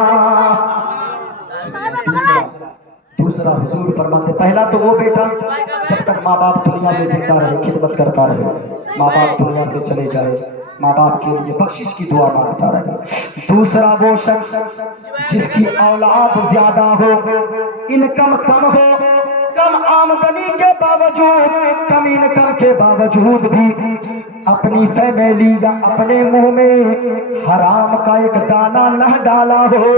دوسرا حضور فرماتے پہلا تو وہ بیٹا جب تک ماں باپ دنیا میں زندہ رہے خدمت کرتا رہے، ماں باپ دنیا سے چلے جائے ماں باپ کے لیے بخشش کی دعا مانگتا رہے۔ دوسرا وہ شخص جس کی اولاد زیادہ ہو، انکم کم ہو، کم آمدنی کے باوجود، کم انکم کے باوجود بھی اپنی فیملی یا اپنے منہ میں حرام کا ایک دانہ نہ ڈالا ہو،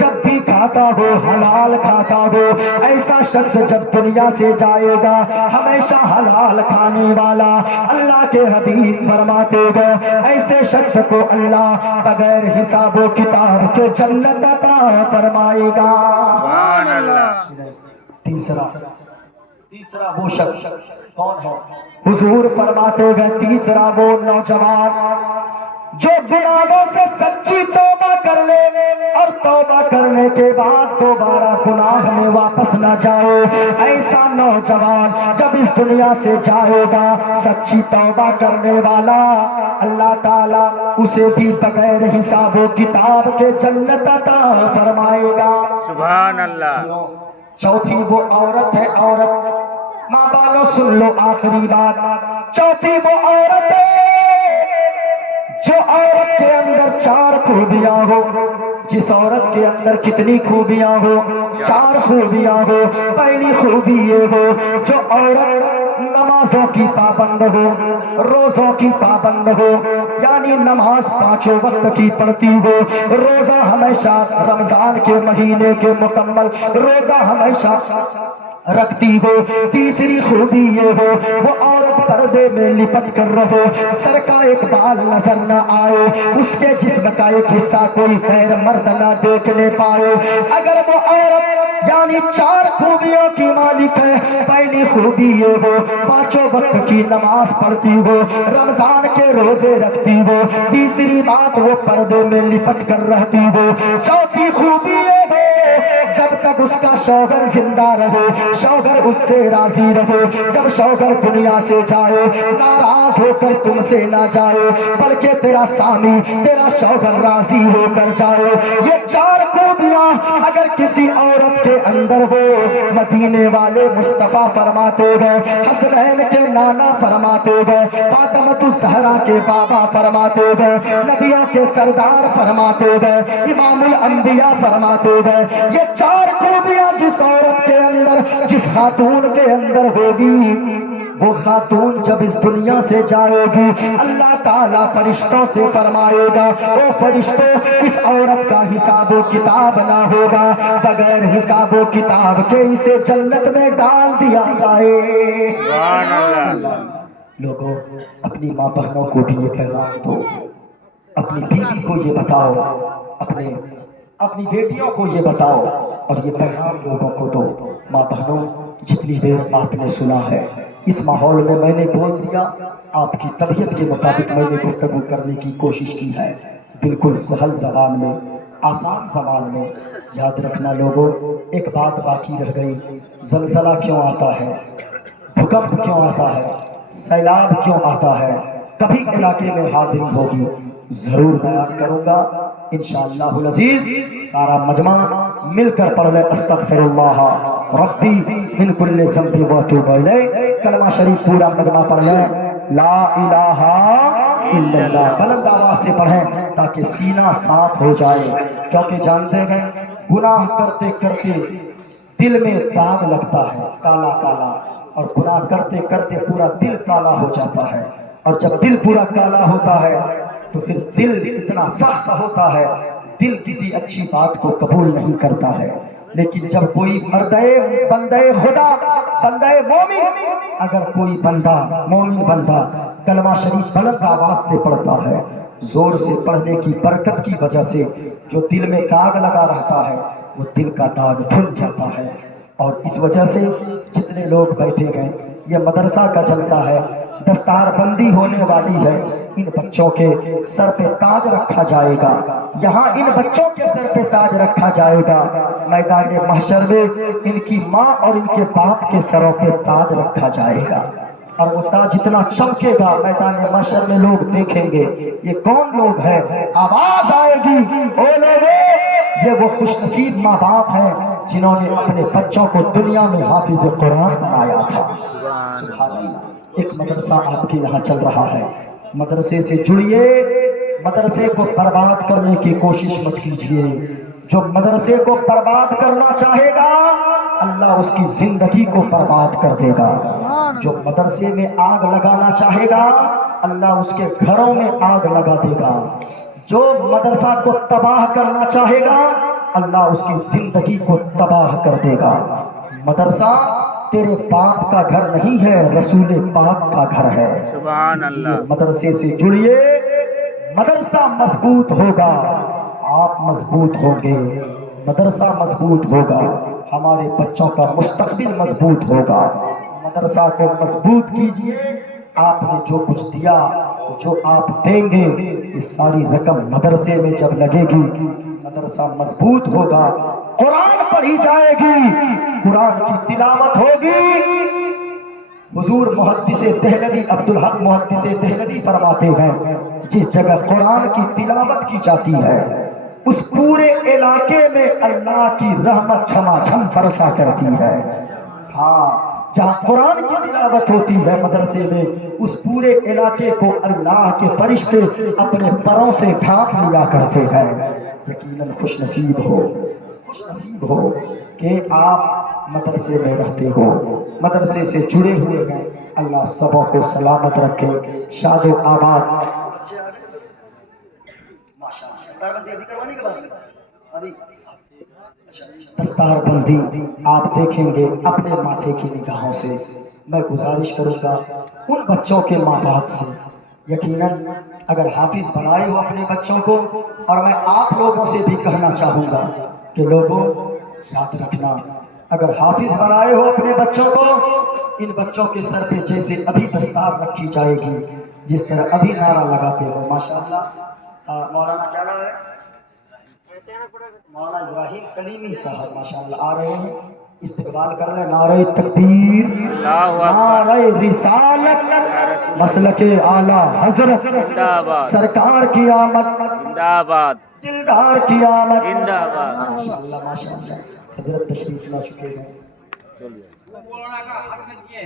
جب بھی کھاتا ہو حلال کھاتا ہو، ایسا شخص جب دنیا سے جائے گا ہمیشہ حلال کھانے والا اللہ کے حبیب فرماتے ہیں ایسے شخص کو اللہ بغیر حساب و کتاب کے جنت عطا فرمائے گا۔ سبحان اللہ۔ تیسرا وہ شخص کون ہے؟ حضور فرماتے ہیں تیسرا وہ نوجوان جو گناہوں سے سچی توبہ کر لے اور توبہ کرنے کے بعد دوبارہ گناہ میں واپس نہ جائے، ایسا نوجوان جب اس دنیا سے جائے گا سچی توبہ کرنے والا اللہ تعالیٰ اسے بھی بغیر حساب و کتاب کے جنت عطا فرمائے گا۔ سبحان اللہ۔ چوتھی وہ عورت ہے، عورت ماں بانو سن لو آخری بات، چوتھی وہ عورت جو عورت کے اندر 4 خوبیاں ہو، جس عورت کے اندر کتنی خوبیاں ہو؟ 4 خوبیاں ہو۔ پہلی خوبی یہ ہو جو عورت نمازوں کی پابند ہو، روزوں کی پابند ہو، یعنی نماز 5 وقت کی پڑھتی ہو، روزہ ہمیشہ رمضان کے مہینے کے مکمل روزہ ہمیشہ رکھتی ہو۔ تیسری خوبی یہ ہو وہ عورت پردے میں لپٹ کر رہے، سر کا ایک بال نظر نہ آئے، اس کے جسم کا ایک حصہ کوئی غیر مرد نہ دیکھنے پائے۔ اگر وہ عورت یعنی 4 خوبیوں کی مالک ہے، پہلی خوبی یہ ہو 5 وقت کی نماز پڑھتی ہو، رمضان کے روزے رکھتی ہو، تیسری بات وہ پردے میں لپٹ کر رہتی ہو، چوتھی خوبی یہ ہو جب تک اس کا شوہر زندہ رہے، شوہر اس سے راضی رہے، جب شوہر دنیا سے جائے ناراض ہو کر تم سے نہ جائے، بلکہ تیرا سامی تیرا شوہر راضی ہو کر جائے۔ یہ 4 خوبیاں اگر کسی عورت کے اندر ہو، مدینے والے مصطفیٰ فرماتے گئے، حسنین کے نانا فرماتے گئے، فاطمۃ الزہرا کے بابا فرماتے گئے، نبیوں کے سردار فرماتے گئے، امام الانبیاء فرماتے گئے، یہ 4 خوبیاں جس عورت کے اندر جس خاتون کے اندر ہوگی، وہ خاتون جب اس دنیا سے جائے گی اللہ تعالیٰ فرشتوں سے فرمائے گا، او فرشتوں اس عورت کا حساب و کتاب نہ ہوگا، بغیر حساب و کتاب کے اسے جنت میں ڈال دیا جائے۔ سبحان اللہ۔ لوگوں اپنی ماں بہنوں کو بھی یہ پیغام دو، اپنی بیوی کو یہ بتاؤ، اپنی بیٹیوں کو یہ بتاؤ، اور یہ پیغام لوگوں کو دو۔ ماں بہنوں جتنی دیر آپ نے سنا ہے اس ماحول میں میں نے بول دیا، آپ کی طبیعت کے مطابق میں نے گفتگو کرنے کی کوشش کی ہے، بالکل سہل زبان میں، آسان زبان میں۔ یاد رکھنا لوگوں ایک بات باقی رہ گئی، زلزلہ کیوں آتا ہے، بھوکمپ کیوں آتا ہے، سیلاب کیوں آتا ہے، کبھی علاقے میں حاضری ہوگی، ضرور بیان کروں گا انشاءاللہ العزیز۔ سارا مجمع مل کر پڑھ لے استغفر اللہ ربی من کل ذنب واتوب الیہ، کلمہ شریف پورا مجمع پڑھ لے، لا الہ الا اللہ، بلند آواز سے پڑھیں تاکہ سینہ صاف ہو جائے، کیونکہ جانتے ہیں گناہ کرتے کرتے دل میں داغ لگتا ہے کالا کالا، اور گناہ کرتے کرتے پورا دل کالا ہو جاتا ہے، اور جب دل پورا کالا ہوتا ہے تو پھر دل اتنا سخت ہوتا ہے، دل کسی اچھی بات کو قبول نہیں کرتا ہے۔ لیکن جب کوئی بندہ خدا، بندہ مومن، اگر کوئی بندہ مومن بندہ کلمہ شریف بلند آواز سے پڑھتا ہے، زور سے پڑھنے کی برکت کی وجہ سے جو دل میں داغ لگا رہتا ہے وہ دل کا داغ دھل جاتا ہے۔ اور اس وجہ سے جتنے لوگ بیٹھے گئے، یہ مدرسہ کا جلسہ ہے، دستار بندی ہونے والی ہے، ان بچوں کے سر پہ تاج رکھا جائے گا، یہاں ان بچوں کے سر پہ تاج رکھا جائے گا، میدان محشر میں ان کی ماں اور ان کے باپ کے سروں پہ تاج رکھا جائے گا، اور وہ تاج اتنا چمکے گا میدان محشر میں لوگ دیکھیں گے یہ کون لوگ ہیں، آواز آئے گی، او لوگوں یہ وہ خوش نصیب ماں باپ ہیں جنہوں نے اپنے بچوں کو دنیا میں حافظ قرآن بنایا تھا۔ سبحان اللہ۔ ایک مدرسہ آپ کے یہاں چل رہا ہے، مدرسے سے جڑیے، مدرسے کو برباد کرنے کی کوشش مت کیجیے، جو مدرسے کو برباد کرنا چاہے گا اللہ اس کی زندگی کو برباد کر دے گا، جو مدرسے میں آگ لگانا چاہے گا اللہ اس کے گھروں میں آگ لگا دے گا، جو مدرسہ کو تباہ کرنا چاہے گا اللہ اس کی زندگی کو تباہ کر دے گا۔ مدرسہ تیرے باپ کا گھر نہیں ہے، رسول پاک کا گھر ہے۔ سبحان اللہ۔ مدرسے سے جڑیے، مدرسہ مضبوط ہوگا، آپ مضبوط ہوں گے، مدرسہ مضبوط ہوگا، ہمارے بچوں کا مستقبل مضبوط ہوگا۔ مدرسہ کو مضبوط کیجئے، آپ نے جو کچھ دیا، جو آپ دیں گے، یہ ساری رقم مدرسے میں جب لگے گی مدرسہ مضبوط ہوگا، قرآن پڑھی جائے گی، قرآن کی تلاوت ہوگی۔ حضور محدث دہلوی عبدالحق محدث دہلوی فرماتے ہیں جس جگہ قرآن کی تلاوت کی جاتی ہے اس پورے علاقے میں اللہ کی رحمت چھما چھم برسا کرتی ہے۔ ہاں جہاں قرآن کی تلاوت ہوتی ہے مدرسے میں، اس پورے علاقے کو اللہ کے فرشتے اپنے پروں سے ڈھانپ لیا کرتے ہیں۔ یقیناً خوش نصیب ہو کہ آپ مدرسے میں رہتے ہو، مدرسے سے جڑے ہوئے ہیں۔ اللہ سبوں کو سلامت رکھے، شاد و آباد۔ دستار بندی آپ دیکھیں گے اپنے ماتھے کی نگاہوں سے۔ میں گزارش کروں گا ان بچوں کے ماں باپ سے، یقیناً اگر حافظ بنائے ہو اپنے بچوں کو، اور میں آپ لوگوں سے بھی کہنا چاہوں گا کہ لوگوں یاد رکھنا، اگر حافظ بنائے ہو اپنے بچوں کو، ان بچوں کے سر پہ جیسے ابھی دستار رکھی جائے گی، جس طرح ابھی نعرہ لگاتے ہو ماشاءاللہ۔ مولانا کیا نام ہے؟ مولانا ابراہیم کلیمی صاحب ماشاءاللہ آ رہے ہیں، استقبال کر لیں۔ نعرہ تکبیر، نعرہ رسالت، مسلک اعلی حضرت، سرکار کی آمد، دلدار کی آمد، ماشاءاللہ ماشاءاللہ۔ حضرت تشریف لا چکے ہیں،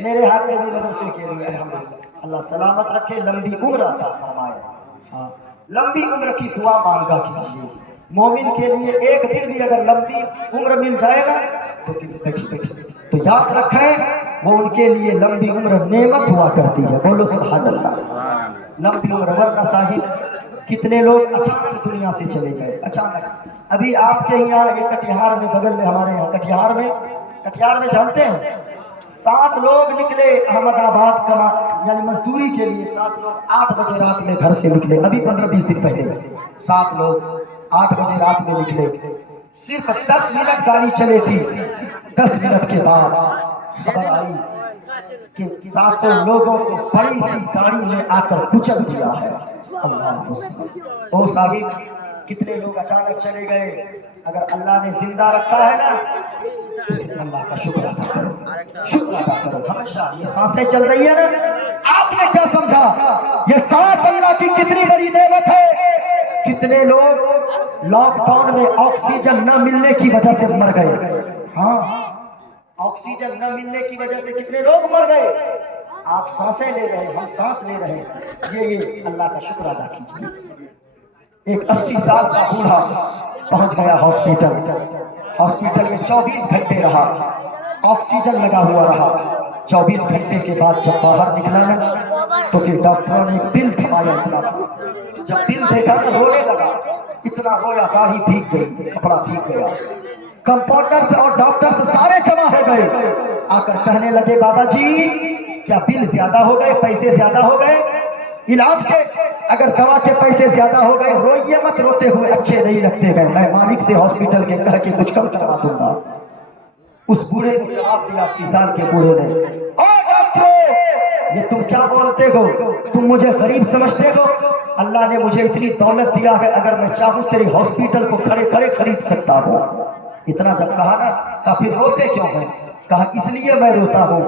میرے ہاتھ میں بھی مدرسے کے لیے الحمدللہ۔ اللہ سلامت رکھے، لمبی عمر عطا فرمائے۔ ہاں، لمبی عمر کی دعا مانگا کیجیے۔ مومن کے لیے ایک دن بھی اگر لمبی عمر مل جائے گا تو پھر بیٹھی تو یاد رکھیں وہ ان کے لیے لمبی عمر نعمت ہوا کرتی ہے۔ بولو سبحان اللہ۔ لمبی عمر، ورنہ صاحب کتنے لوگ اچانک دنیا سے چلے گئے، اچانک۔ ابھی آپ کے یہاں ایک کٹیہار میں، بغل میں ہمارے یہاں کٹیہار میں جانتے ہیں 7 لوگ نکلے احمد آباد کما یعنی مزدوری کے لیے۔ 7 لوگ 8 بجے رات میں گھر سے نکلے، ابھی 15-20 دن پہلے 7 لوگ 8 بجے رات میں نکلے۔ صرف 10 منٹ گاڑی چلے تھی، 10 منٹ کے بعد خبر آئی کہ 7 لوگوں کو بڑی سی گاڑی میں آ کر کچل دیا ہے۔ اللہ او صاحب کتنے لوگ اچانک چلے گئے، اگر اللہ نے زندہ رکھا ہے نا تو پھر اللہ کا شکر ادا کرو، شکر ادا کرو۔ ہمیشہ یہ سانسیں چل رہی ہے نا، آپ نے کیا سمجھا یہ سانس اللہ کی کتنی بڑی نعمت ہے۔ کتنے لوگ لاک ڈاؤن میں آکسیجن نہ ملنے کی وجہ سے مر گئے۔ ہاں، آکسیجن نہ ملنے کی وجہ سے کتنے لوگ مر گئے۔ آپ سانسیں لے رہے، ہم سانس لے رہے، یہ اللہ کا شکر ادا کیجیے۔ ایک 80 سال کا بوڑھا پہنچ گیا ہاسپٹل میں 24 گھنٹے رہا، آکسیجن لگا ہوا رہا۔ 24 گھنٹے کے بعد جب باہر نکلا نا تو پھر ڈاکٹروں نے ایک بل تھمایا اتنا، جب بل دیکھا تو رونے لگا، اتنا رویا، داڑھی بھیگ گئی، کپڑا بھیگ گیا۔ کمپاؤنڈرز اور ڈاکٹرز سارے جمع ہو گئے، آ کر کہنے لگے بابا جی کیا بل زیادہ ہو گئے، پیسے زیادہ ہو گئے علاج کے؟ اگر دوا کے پیسے زیادہ ہو گئے روئیے مت، روتے ہوئے اچھے نہیں لگتے گئے، میں مالک سے ہاسپٹل کے کہہ کے کچھ کم کروا دوں گا۔ اس بوڑھے نے جواب دیا، 80 سال کے بوڑھے نے، او ڈاکٹر یہ تم کیا بولتے ہو، تم مجھے غریب سمجھتے ہو؟ اللہ نے مجھے اتنی دولت دیا ہے، اگر میں چاہوں تیری ہاسپٹل کو کھڑے کھڑے خرید سکتا ہوں۔ اتنا جب کہا نا کہا پھر روتے کیوں ہیں؟ کہا اس لیے میں روتا ہوں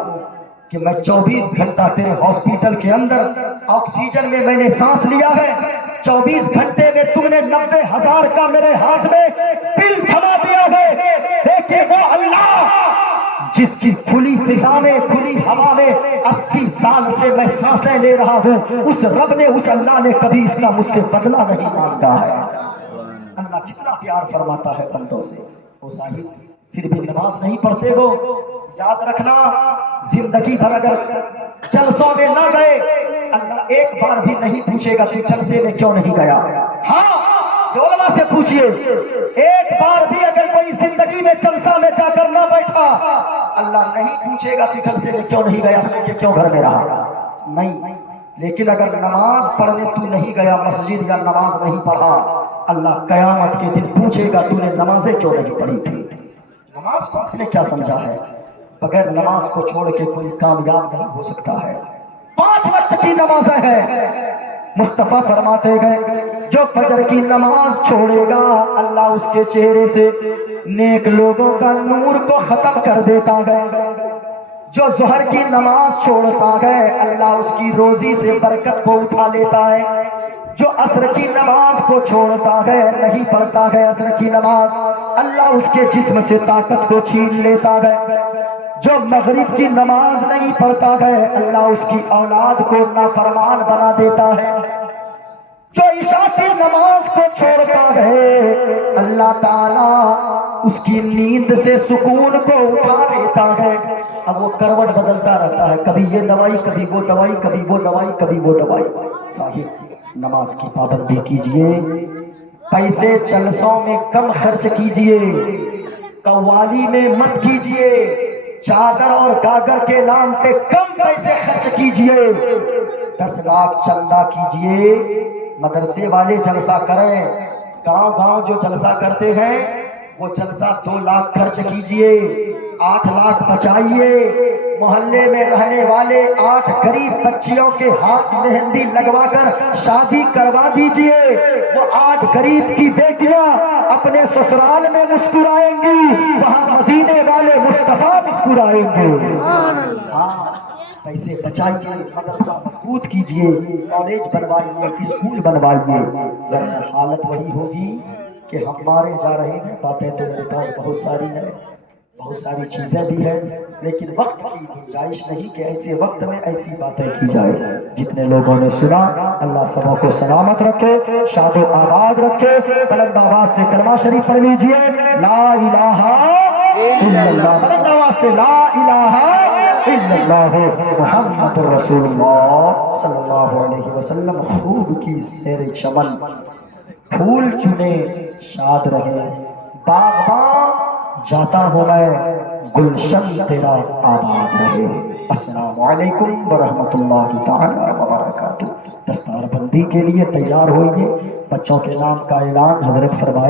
کہ میں 24 گھنٹہ تیرے ہاسپٹل کے اندر آکسیجن میں نے سانس لیا ہے، 24 گھنٹے میں تم نے 90,000 کا میرے ہاتھ میں بل تھما دیا ہے، لیکن وہ اللہ جس کی کھلی فضا میں، کھلی ہوا میں 80 سال سے میں سانسیں لے رہا ہوں، اس رب نے، اس اللہ نے کبھی اس کا مجھ سے بدلہ نہیں مانگا ہے۔ اللہ کتنا پیار فرماتا ہے بندوں سے۔ وہ صاحب پھر بھی نماز نہیں پڑھتے ہو، یاد رکھنا زندگی بھر اگر جلسوں میں نہ گئے اللہ ایک بار بھی نہیں پوچھے گا تو جلسے میں کیوں نہیں گیا۔ ہاں علماء سے پوچھئے، ایک بار بھی اگر کوئی زندگی میں جلسہ میں جا کر نہ بیٹھا اللہ نہیں پوچھے گا تو جلسے میں کیوں نہیں گیا، سو کے کیوں گھر میں رہا، نہیں۔ لیکن اگر نماز پڑھنے تو نہیں گیا مسجد یا نماز نہیں پڑھا، اللہ قیامت کے دن پوچھے گا تو نے نمازیں کیوں نہیں پڑھی تھی۔ نماز کو آپ نے کیا سمجھا ہے؟ بغیر نماز کو چھوڑ کے کوئی کامیاب نہیں ہو سکتا ہے۔ 5 وقت کی نمازیں ہیں، مصطفیٰ فرماتے گئے جو فجر کی نماز چھوڑے گا اللہ اس کے چہرے سے نیک لوگوں کا نور کو ختم کر دیتا ہے۔ جو ظہر کی نماز چھوڑتا ہے اللہ اس کی روزی سے برکت کو اٹھا لیتا ہے. جو عصر کی نماز کو چھوڑتا ہے نہیں پڑھتا ہے عصر کی نماز اللہ اس کے جسم سے طاقت کو چھین لیتا ہے. جو مغرب کی نماز نہیں پڑھتا ہے اللہ اس کی اولاد کو نافرمان بنا دیتا ہے. جو عشاء کی نماز کو چھوڑتا ہے اللہ تعالیٰ اس کی نیند سے سکون کو اٹھا لیتا ہے. اب وہ کروٹ بدلتا رہتا ہے, کبھی یہ دوائی کبھی وہ دوائی, کبھی وہ دوائی کبھی وہ دوائی. صاحب نماز کی پابندی کیجئے, پیسے جلسوں میں کم خرچ کیجئے, قوالی میں مت کیجئے, چادر اور گاگر کے نام پہ کم پیسے خرچ کیجئے. 10 لاکھ چندہ کیجئے, مدرسے والے جلسہ کریں, گاؤں گاؤں جو جلسہ کرتے ہیں وہ جلسہ 2 لاکھ خرچ کیجئے, 8 لاکھ بچائیے. محلے میں رہنے والے 8 غریب بچیوں کے ہاتھ مہندی لگوا کر شادی کروا دیجئے. وہ 8 غریب کی بیٹیاں اپنے سسرال میں مسکرائیں گی, وہاں مدینے والے مصطفیٰ مسکرائیں گے. ہاں پیسے بچائیے, مدرسہ مضبوط کیجئے, کالج بنوائیے, اسکول بنوائیے. ورنہ حالت وہی ہوگی کہ ہم مارے جا رہے ہیں. باتیں تو میرے پاس بہت ساری ہیں, بہت ساری چیزیں بھی ہیں, لیکن وقت کی گنجائش نہیں کہ ایسے وقت میں ایسی باتیں کی جائے. جتنے لوگوں نے سنا اللہ سبوں کو سلامت رکھے, شاد و آباد رکھے. بلند آواز سے کلمہ شریف پڑھ لیجئے, لا الہ الا اللہ. بلند آواز سے لا الہ الا اللہ محمد رسول اللہ صلی اللہ علیہ وسلم. خوب کی سیر چمن, پھول چنے شاد رہے, باغباں جاتا ہوں میں, گلشن تیرا آباد رہے. السلام علیکم ورحمۃ اللہ تعالی وبرکاتہ. دستار بندی کے لیے تیار ہوئیے. بچوں کے نام کا اعلان حضرت فرمائے.